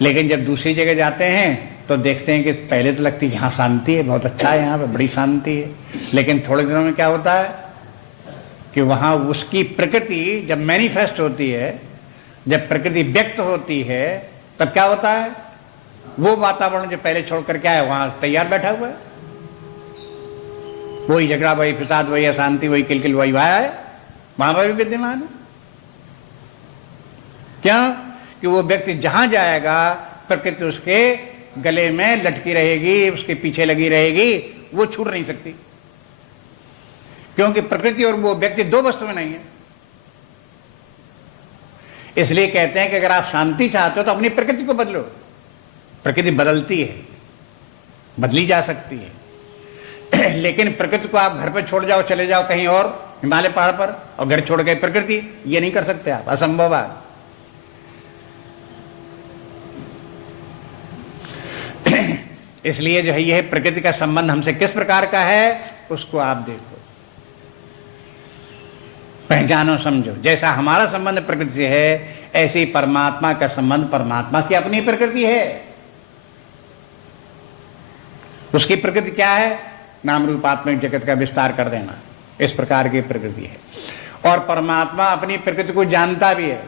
लेकिन जब दूसरी जगह जाते हैं तो देखते हैं कि पहले तो लगती है यहां शांति है, बहुत अच्छा है, यहां पे बड़ी शांति है, लेकिन थोड़े दिनों में क्या होता है कि वहां उसकी प्रकृति जब मैनिफेस्ट होती है, जब प्रकृति व्यक्त होती है, तब क्या होता है? वो वातावरण जो पहले छोड़कर क्या है वहां तैयार बैठा हुआ है, वही झगड़ा, वही फिसाद, वही अशांति, वही किलकिल, वही वाया है, वहां पर भी विद्यमान है। क्यों? कि वो व्यक्ति जहां जाएगा प्रकृति उसके गले में लटकी रहेगी, उसके पीछे लगी रहेगी, वो छूट नहीं सकती। क्योंकि प्रकृति और वो व्यक्ति दो वस्तुएं नहीं है। इसलिए कहते हैं कि अगर आप शांति चाहते हो तो अपनी प्रकृति को बदलो। प्रकृति बदलती है, बदली जा सकती है, लेकिन प्रकृति को आप घर पर छोड़ जाओ, चले जाओ कहीं और हिमालय पहाड़ पर, और घर छोड़ गए प्रकृति, ये नहीं कर सकते आप, असंभव है। इसलिए जो है यह प्रकृति का संबंध हमसे किस प्रकार का है उसको आप देखो, पहचानो, समझो। जैसा हमारा संबंध प्रकृति से है, ऐसे ही परमात्मा का संबंध परमात्मा की अपनी प्रकृति है। उसकी प्रकृति क्या है? नाम रूपात्मक जगत का विस्तार कर देना, इस प्रकार की प्रकृति है। और परमात्मा अपनी प्रकृति को जानता भी है,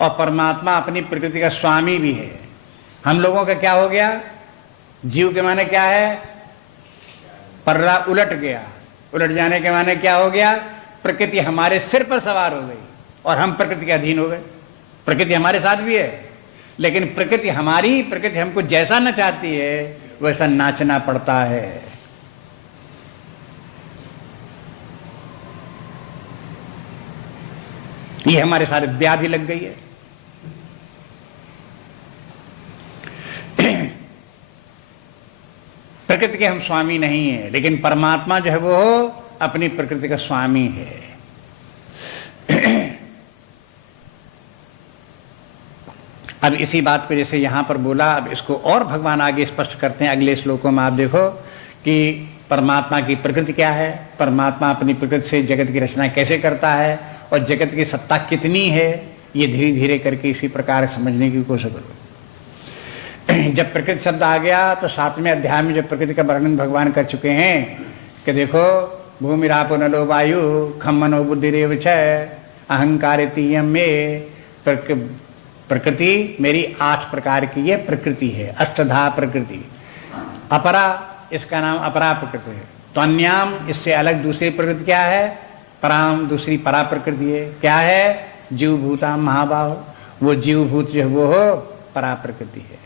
और परमात्मा अपनी प्रकृति का स्वामी भी है। हम लोगों का क्या हो गया? जीव के माने क्या है? पर्रा उलट गया। उलट जाने के माने क्या हो गया? प्रकृति हमारे सिर पर सवार हो गई और हम प्रकृति के अधीन हो गए। प्रकृति हमारे साथ भी है, लेकिन प्रकृति हमारी, प्रकृति हमको जैसा नचाती है वैसा नाचना पड़ता है। ये हमारे सारे व्याधि लग गई है। प्रकृति के हम स्वामी नहीं है, लेकिन परमात्मा जो है वो अपनी प्रकृति का स्वामी है। अब इसी बात को जैसे यहां पर बोला, अब इसको और भगवान आगे स्पष्ट करते हैं अगले श्लोकों में। आप देखो कि परमात्मा की प्रकृति क्या है, परमात्मा अपनी प्रकृति से जगत की रचना कैसे करता है और जगत की सत्ता कितनी है, ये धीरे धीरे करके इसी प्रकार समझने की कोशिश करो। जब प्रकृति शब्द आ गया तो 7वें अध्याय में जब प्रकृति का वर्णन भगवान कर चुके हैं कि देखो भूमि रापो नलो वायु खम मनो बुद्धि रेव छय अहंकार तीयम में, प्रकृति मेरी 8 प्रकार की ये प्रकृति है, अष्टधा प्रकृति। अपरा, इसका नाम अपरा प्रकृति है। तो अन्याम, इससे अलग दूसरी प्रकृति क्या है, पराम, दूसरी परा प्रकृति है। क्या है, जीव भूता महाबाहो, वो जीव भूत जो वो हो परा प्रकृति है।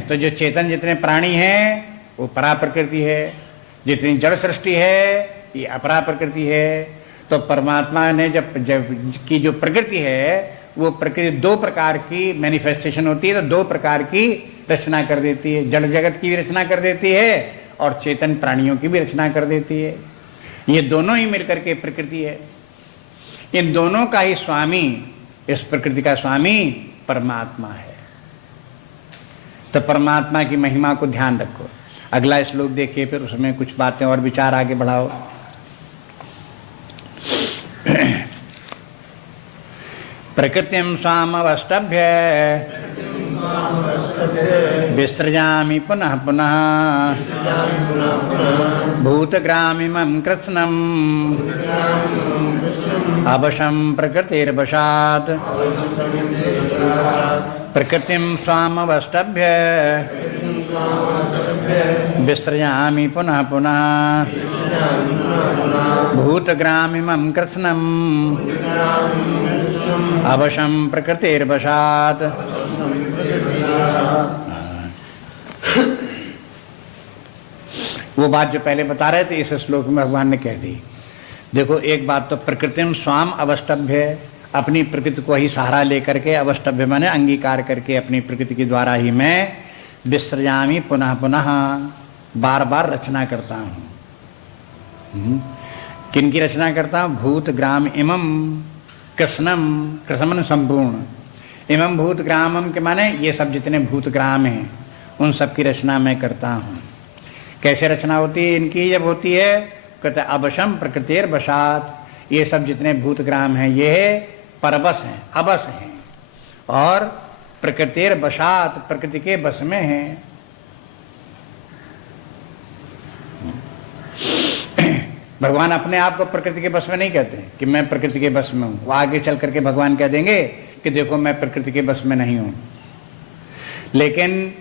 तो जो चेतन जितने प्राणी हैं वो परा प्रकृति है, जितनी जड़ सृष्टि है ये अपरा प्रकृति है। तो परमात्मा ने जब की जो प्रकृति है वो प्रकृति 2 प्रकार की मैनिफेस्टेशन होती है, तो 2 प्रकार की रचना कर देती है। जड़ जगत की भी रचना कर देती है और चेतन प्राणियों की भी रचना कर देती है। ये दोनों ही मिलकर के प्रकृति है। इन दोनों का ही स्वामी, इस प्रकृति का स्वामी परमात्मा है। तो परमात्मा की महिमा को ध्यान रखो। अगला श्लोक देखिए, फिर उसमें कुछ बातें और विचार आगे बढ़ाओ। प्रकृतिम स्वामवष्टभ्य विसृजामि पुनः पुनः भूतग्रामिमं कृत्स्नम् अवशं प्रकृतिर्वशात् प्रकृतिं स्वामवष्टभ्य विसृजामि पुनः पुनः भूतग्रामिमं कृत्स्नम् अवशं प्रकृतिर्वशात्। वो बात जो पहले बता रहे थे इस श्लोक में भगवान ने कह दी। देखो एक बात तो प्रकृतिम स्वाम अवष्टभ्य, अपनी प्रकृति को ही सहारा लेकर के, अवष्टभ्य माने अंगीकार करके अपनी प्रकृति के द्वारा ही मैं विसृजामि पुनः पुनः, बार बार रचना करता हूं। किन की रचना करता हूं, भूत ग्राम इमम कृष्णम, कृष्णम संपूर्ण, इमम भूत ग्रामम के माने ये सब जितने भूत ग्राम हैं उन सब की रचना मैं करता हूं। कैसे रचना होती है इनकी, जब होती है कहते अवशम प्रकृतिर वशात, ये सब जितने भूत ग्राम हैं ये परवश हैं, अवश हैं और प्रकृतिर वशात, प्रकृति के बस में हैं। भगवान अपने आप को प्रकृति के बस में नहीं कहते कि मैं प्रकृति के बस में हूं। वो आगे चल करके भगवान कह देंगे कि देखो मैं प्रकृति के बस में नहीं हूं। लेकिन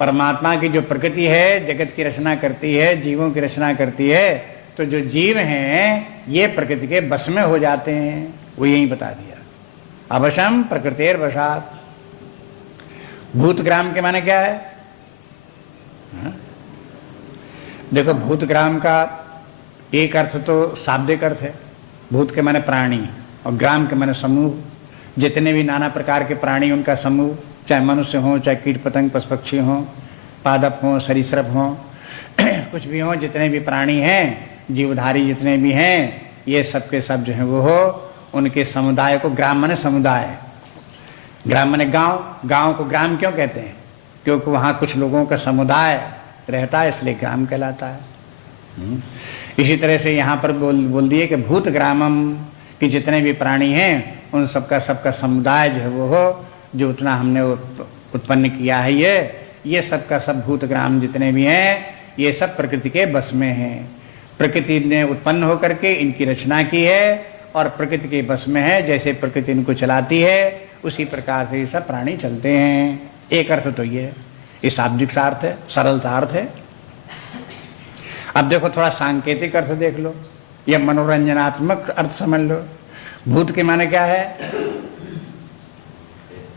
परमात्मा की जो प्रकृति है जगत की रचना करती है, जीवों की रचना करती है, तो जो जीव हैं ये प्रकृति के बस में हो जाते हैं। वो यही बता दिया, अवशम प्रकृतिर वशात। भूतग्राम के माने क्या है, देखो भूतग्राम का एक अर्थ तो शाब्दिक अर्थ है, भूत के माने प्राणी और ग्राम के माने समूह। जितने भी नाना प्रकार के प्राणी उनका समूह, चाहे मनुष्य हो, चाहे कीट पतंग पशु पक्षी हो, पादप हो, सरीसृप हो, कुछ भी हो, जितने भी प्राणी हैं, जीवधारी जितने भी हैं, ये सब के सब जो है वो हो, उनके समुदाय को ग्राम माने समुदाय, ग्राम माने गांव। गांव को ग्राम क्यों कहते हैं, क्योंकि वहां कुछ लोगों का समुदाय रहता है, इसलिए ग्राम कहलाता है। इसी तरह से यहाँ पर बोल दिए कि भूत ग्रामम, कि जितने भी प्राणी हैं उन सबका समुदाय जो है वो हो, जो उतना हमने उत्पन्न किया है, ये सबका सब भूत ग्राम जितने भी हैं ये सब प्रकृति के बस में हैं। प्रकृति ने उत्पन्न होकर के इनकी रचना की है और प्रकृति के बस में है। जैसे प्रकृति इनको चलाती है उसी प्रकार से ये सब प्राणी चलते हैं। एक अर्थ तो ये शाब्दिक सा अर्थ है, सरल सा अर्थ है। अब देखो थोड़ा सांकेतिक अर्थ देख लो या मनोरंजनात्मक अर्थ समझ लो। भूत के माने क्या है,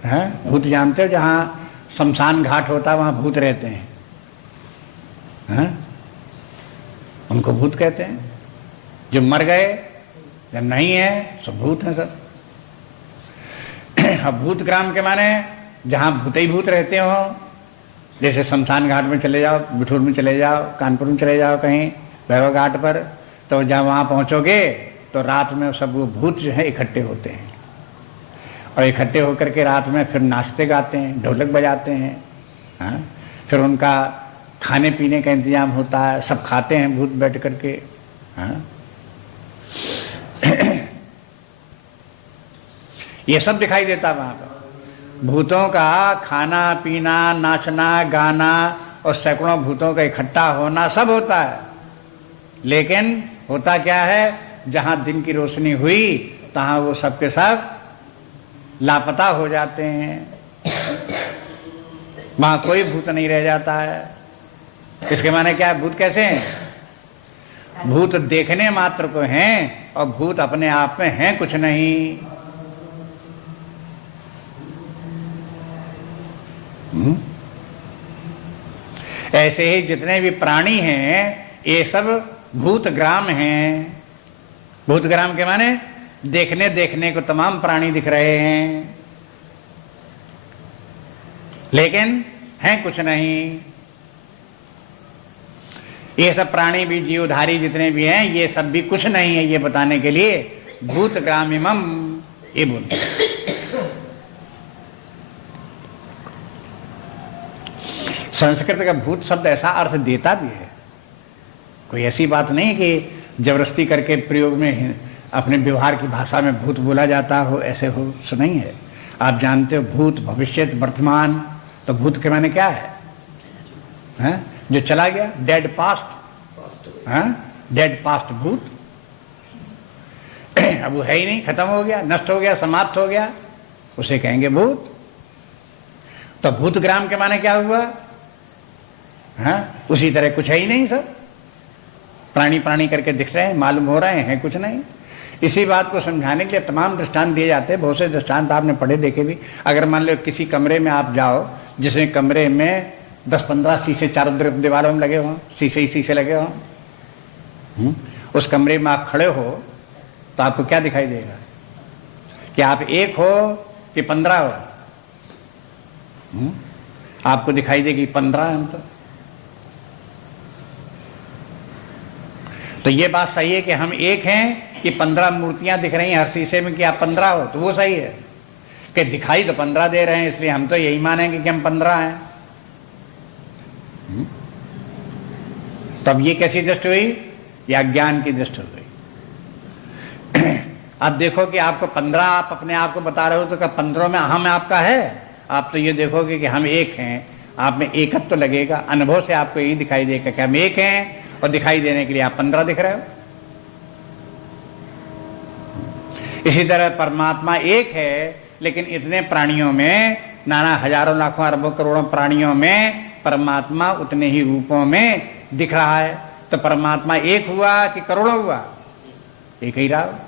हैं? भूत जानते हो? जहां शमशान घाट होता है वहां भूत रहते हैं, उनको भूत कहते हैं। जो मर गए, जब नहीं है सब भूत हैं सब। अब भूत ग्राम के माने जहां भूत ही भूत रहते हो, जैसे शमशान घाट में चले जाओ, बिठूर में चले जाओ, कानपुर में चले जाओ, कहीं वैभव घाट पर, तो जहां वहां पहुंचोगे तो रात में सब वो भूत जो है इकट्ठे होते हैं, और इकट्ठे होकर के रात में फिर नाचते गाते हैं, ढोलक बजाते हैं। हाँ? फिर उनका खाने पीने का इंतजाम होता है, सब खाते हैं भूत बैठ करके। हाँ? ये सब दिखाई देता वहां पर। भूतों का खाना पीना, नाचना गाना और सैकड़ों भूतों का इकट्ठा होना सब होता है। लेकिन होता क्या है, जहां दिन की रोशनी हुई तहां वो सब के सब लापता हो जाते हैं, वहां कोई भूत नहीं रह जाता है। इसके माने क्या है? भूत कैसे हैं? भूत देखने मात्र को हैं, और भूत अपने आप में हैं कुछ नहीं। ऐसे ही जितने भी प्राणी हैं ये सब भूतग्राम हैं। भूतग्राम के माने देखने को तमाम प्राणी दिख रहे हैं, लेकिन हैं कुछ नहीं। ये सब प्राणी भी, जीवधारी जितने भी हैं, ये सब भी कुछ नहीं है, ये बताने के लिए भूतग्रामिमम ये बोलते हैं। संस्कृत का भूत शब्द ऐसा अर्थ देता भी है, कोई ऐसी बात नहीं कि जबरदस्ती करके प्रयोग में अपने व्यवहार की भाषा में भूत बोला जाता हो, ऐसे हो सो नहीं है। आप जानते हो भूत, भविष्य, वर्तमान, तो भूत के माने क्या है? जो चला गया, डेड पास्ट, डेड पास्ट भूत। अब वो है ही नहीं, खत्म हो गया, नष्ट हो गया, समाप्त हो गया, उसे कहेंगे भूत। तो भूतग्राम के माने क्या हुआ? उसी तरह कुछ है ही नहीं, सब प्राणी प्राणी करके दिख रहे हैं, मालूम हो रहे हैं, कुछ नहीं। इसी बात को समझाने के लिए तमाम दृष्टांत दिए जाते हैं। बहुत से दृष्टांत आपने पढ़े देखे भी। अगर मान लो किसी कमरे में आप जाओ, जिसमें कमरे में 10-15 शीशे चारों तरफ दीवारों में लगे हों, शीशे ही शीशे लगे हों, उस कमरे में आप खड़े हो तो आपको क्या दिखाई देगा? कि आप एक हो कि 15 हो? आपको दिखाई देगी 15 हम तो ये बात सही है कि हम एक हैं कि 15 मूर्तियां दिख रही हैं हर शीशे में कि आप 15 हो, तो वो सही है। कि दिखाई तो 15 दे रहे हैं, इसलिए हम तो यही मानेंगे कि हम 15 हैं। तो अब ये कैसी दृष्टि हुई? या ज्ञान की दृष्टि हुई। अब देखो कि आपको 15 आप अपने आप को बता रहे हो, तो क्या 15 में अहम आपका है? आप तो ये देखोगे कि हम एक हैं, आप में एकत्व तो लगेगा। अनुभव से आपको यही दिखाई देगा कि हम एक हैं, और दिखाई देने के लिए आप 15 दिख रहे हो। इसी तरह परमात्मा एक है, लेकिन इतने प्राणियों में, नाना हजारों लाखों अरबों करोड़ों प्राणियों में परमात्मा उतने ही रूपों में दिख रहा है। तो परमात्मा एक हुआ कि करोड़ों हुआ? एक ही रहा।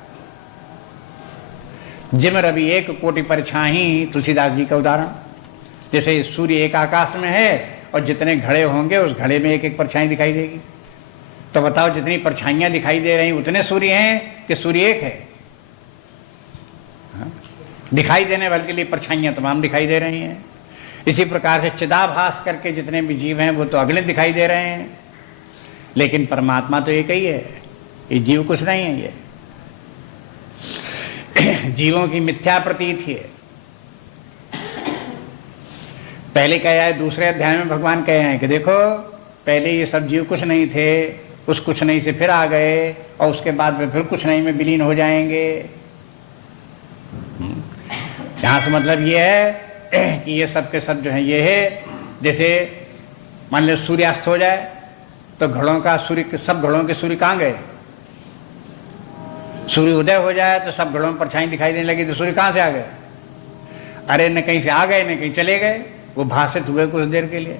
जिम रवि एक कोटि परछाई, तुलसीदास जी का उदाहरण। जैसे सूर्य एक आकाश में है और जितने घड़े होंगे उस घड़े में एक एक परछाई दिखाई देगी। तो बताओ, जितनी परछाइयां दिखाई दे रही उतने सूर्य हैं कि सूर्य एक है? दिखाई देने वाले के लिए परछाइयां तमाम दिखाई दे रही हैं। इसी प्रकार से चिदाभास करके जितने भी जीव हैं वो तो अगले दिखाई दे रहे हैं, लेकिन परमात्मा तो एक ही है। ये जीव कुछ नहीं है। ये जीवों की मिथ्या प्रतीत है। पहले कहा है, दूसरे अध्याय में भगवान कहे हैं कि देखो, पहले ये सब जीव कुछ नहीं थे, उस कुछ नहीं से फिर आ गए, और उसके बाद में फिर कुछ नहीं में विलीन हो जाएंगे। यहां से मतलब ये है कि ये सब के सब जो है ये है, जैसे मान लो सूर्यास्त हो जाए तो घड़ों का सूर्य, सब घड़ों के सूर्य कहां गए? सूर्य उदय हो जाए तो सब घड़ों में परछाई दिखाई देने लगी, तो सूर्य कहां से आ गए? अरे न कहीं से आ गए न कहीं चले गए, वो भाषित हुए कुछ देर के लिए।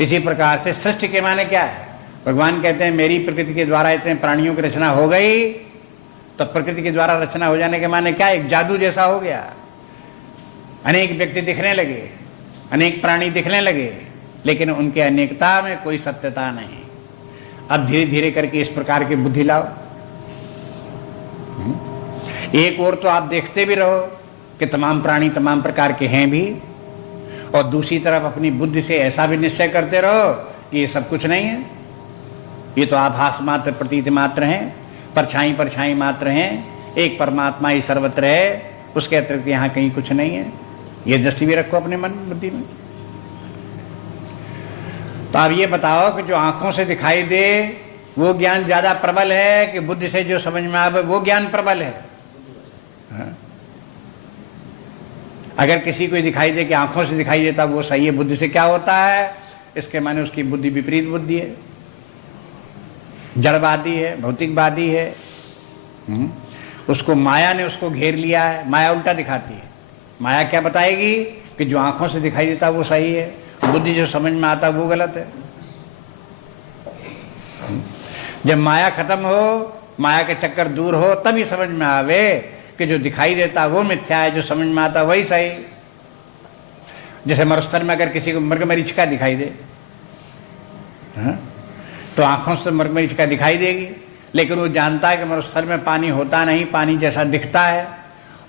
इसी प्रकार से सृष्टि के माने क्या है? भगवान कहते हैं मेरी प्रकृति के द्वारा इतने प्राणियों की रचना हो गई, तो प्रकृति के द्वारा रचना हो जाने के माने क्या? एक जादू जैसा हो गया। अनेक व्यक्ति दिखने लगे, अनेक प्राणी दिखने लगे, लेकिन उनके अनेकता में कोई सत्यता नहीं। अब धीरे धीरे करके इस प्रकार की बुद्धि लाओ। एक ओर तो आप देखते भी रहो कि तमाम प्राणी तमाम प्रकार के हैं भी, और दूसरी तरफ अपनी बुद्धि से ऐसा भी निश्चय करते रहो कि ये सब कुछ नहीं है, ये तो आभास मात्र, प्रतीति मात्र हैं, परछाई परछाई मात्र हैं, एक परमात्मा ही सर्वत्र है, उसके अतिरिक्त यहां कहीं कुछ नहीं है। ये दृष्टि भी रखो अपने मन बुद्धि में। तो आप ये बताओ कि जो आंखों से दिखाई दे वो ज्ञान ज्यादा प्रबल है कि बुद्धि से जो समझ में आवे वो ज्ञान प्रबल है? हाँ? अगर किसी को दिखाई दे कि आंखों से दिखाई देता वो सही है, बुद्धि से क्या होता है? इसके माने उसकी बुद्धि विपरीत बुद्धि है, जड़वादी है, भौतिकवादी है। उसको माया ने उसको घेर लिया है। माया उल्टा दिखाती है। माया क्या बताएगी कि जो आंखों से दिखाई देता वो सही है, बुद्धि जो समझ में आता वो गलत है। जब माया खत्म हो, माया के चक्कर दूर हो, तभी समझ में आवे कि जो दिखाई देता वो मिथ्या है, जो समझ में आता वही सही। जैसे मरुस्थल में अगर किसी को मृगमरीचिका दिखाई दे, तो आंखों से मृगमरीचिका दिखाई देगी, लेकिन वो जानता है कि मरुस्थल में पानी होता नहीं, पानी जैसा दिखता है।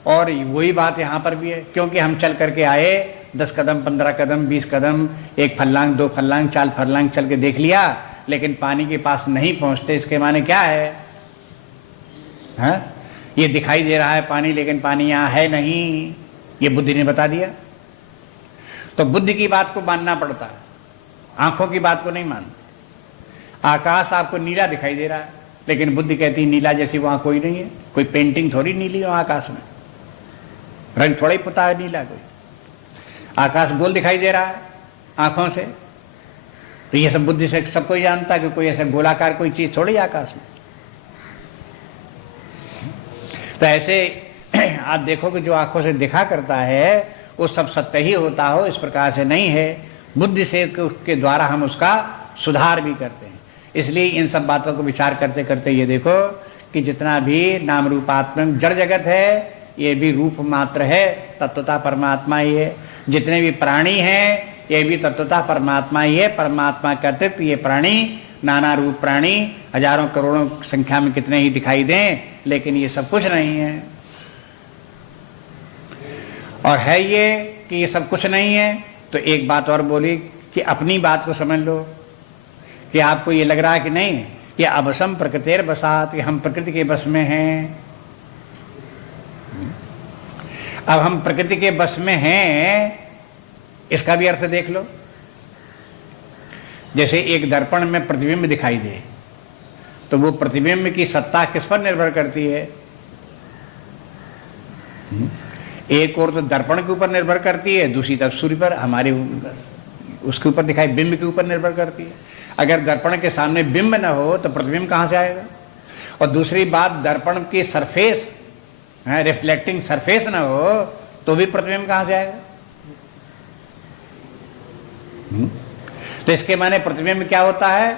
और वही बात यहां पर भी है, क्योंकि हम चल करके आए 10 कदम, 15 कदम, 20 कदम, 1 फल्लांग, 2 फल्लांग, 4 फल्लांग चल के देख लिया, लेकिन पानी के पास नहीं पहुंचते। इसके माने क्या है? ये दिखाई दे रहा है पानी, लेकिन पानी यहां है नहीं, ये बुद्धि ने बता दिया। तो बुद्धि की बात को मानना पड़ता है, आंखों की बात को नहीं मानना। आकाश आपको नीला दिखाई दे रहा है, लेकिन बुद्धि कहती है नीला जैसी वहां कोई नहीं है, कोई पेंटिंग थोड़ी नीली हो आकाश में, रंग थोड़ा ही पुता है नीला कोई। आकाश गोल दिखाई दे रहा है आंखों से, तो ये सब बुद्धि से सब कोई जानता है कि कोई ऐसा गोलाकार कोई चीज थोड़ी आकाश में। तो ऐसे आप देखो कि जो आंखों से दिखा करता है वो सब सत्य ही होता हो, इस प्रकार से नहीं है। बुद्धि से के द्वारा हम उसका सुधार भी करते हैं। इसलिए इन सब बातों को विचार करते करते ये देखो कि जितना भी नाम रूपात्मक जड़ जगत है ये भी रूप मात्र है, तत्वता परमात्मा ही है। जितने भी प्राणी हैं ये भी तत्वता परमात्मा ही है। परमात्मा के अतिरिक्त ये प्राणी, नाना रूप प्राणी हजारों करोड़ों संख्या में कितने ही दिखाई दें, लेकिन ये सब कुछ नहीं है। और है ये कि ये सब कुछ नहीं है, तो एक बात और बोली कि अपनी बात को समझ लो कि आपको ये लग रहा है कि नहीं कि अवसम प्रकृतिर बसात, कि हम प्रकृति के बस में हैं। अब हम प्रकृति के बस में हैं, इसका भी अर्थ देख लो। जैसे एक दर्पण में प्रतिबिंब दिखाई दे, तो वो प्रतिबिंब की सत्ता किस पर निर्भर करती है? एक और तो दर्पण के ऊपर निर्भर करती है, दूसरी तरफ सूर्य पर, हमारे उसके ऊपर दिखाई बिंब के ऊपर निर्भर करती है। अगर दर्पण के सामने बिंब न हो तो प्रतिबिंब कहां से आएगा? और दूसरी बात, दर्पण की सरफेस, रिफ्लेक्टिंग सरफेस न हो तो भी प्रतिबिंब कहां से आएगा? तो इसके माने प्रतिबिंब क्या होता है?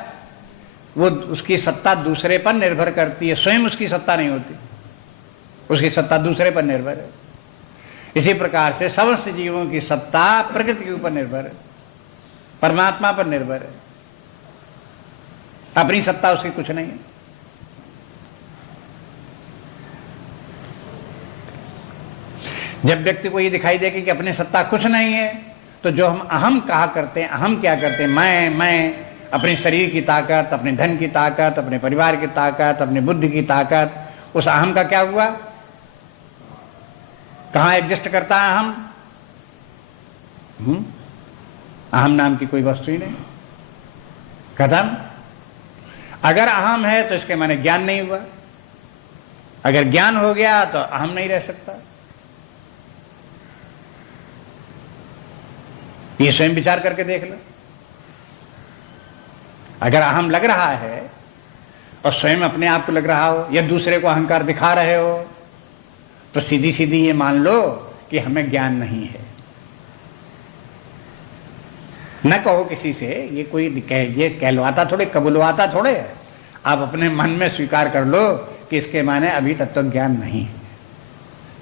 वो उसकी सत्ता दूसरे पर निर्भर करती है, स्वयं उसकी सत्ता नहीं होती, उसकी सत्ता दूसरे पर निर्भर है। इसी प्रकार से समस्त जीवों की सत्ता प्रकृति के ऊपर निर्भर है, परमात्मा पर निर्भर है। अपनी सत्ता उसकी कुछ नहीं है। जब व्यक्ति को ये दिखाई दे कि अपनी सत्ता कुछ नहीं है, तो जो हम अहम कहा करते हैं, अहम क्या करते हैं? मैं, अपने शरीर की ताकत, अपने धन की ताकत, अपने परिवार की ताकत, अपनी बुद्धि की ताकत, उस अहम का क्या हुआ? कहां एग्जिस्ट करता है अहम? अहम नाम की कोई वस्तु ही नहीं, खत्म। अगर अहम है तो इसके माने ज्ञान नहीं हुआ। अगर ज्ञान हो गया तो अहम नहीं रह सकता। ये स्वयं विचार करके देख लो। अगर अहम लग रहा है और स्वयं अपने आप को लग रहा हो या दूसरे को अहंकार दिखा रहे हो, तो सीधी सीधी ये मान लो कि हमें ज्ञान नहीं है। न कहो किसी से, ये कोई ये कहलवाता थोड़े, कबुलवाता थोड़े है। आप अपने मन में स्वीकार कर लो कि इसके माने अभी तत्व ज्ञान नहीं है।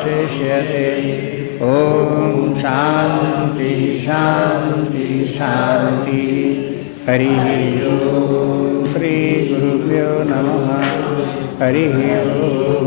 अवशिष्यते। ओम शांति शांति शांति। हरि ओम। श्री गुरुभ्यो नमः। हरि ओम।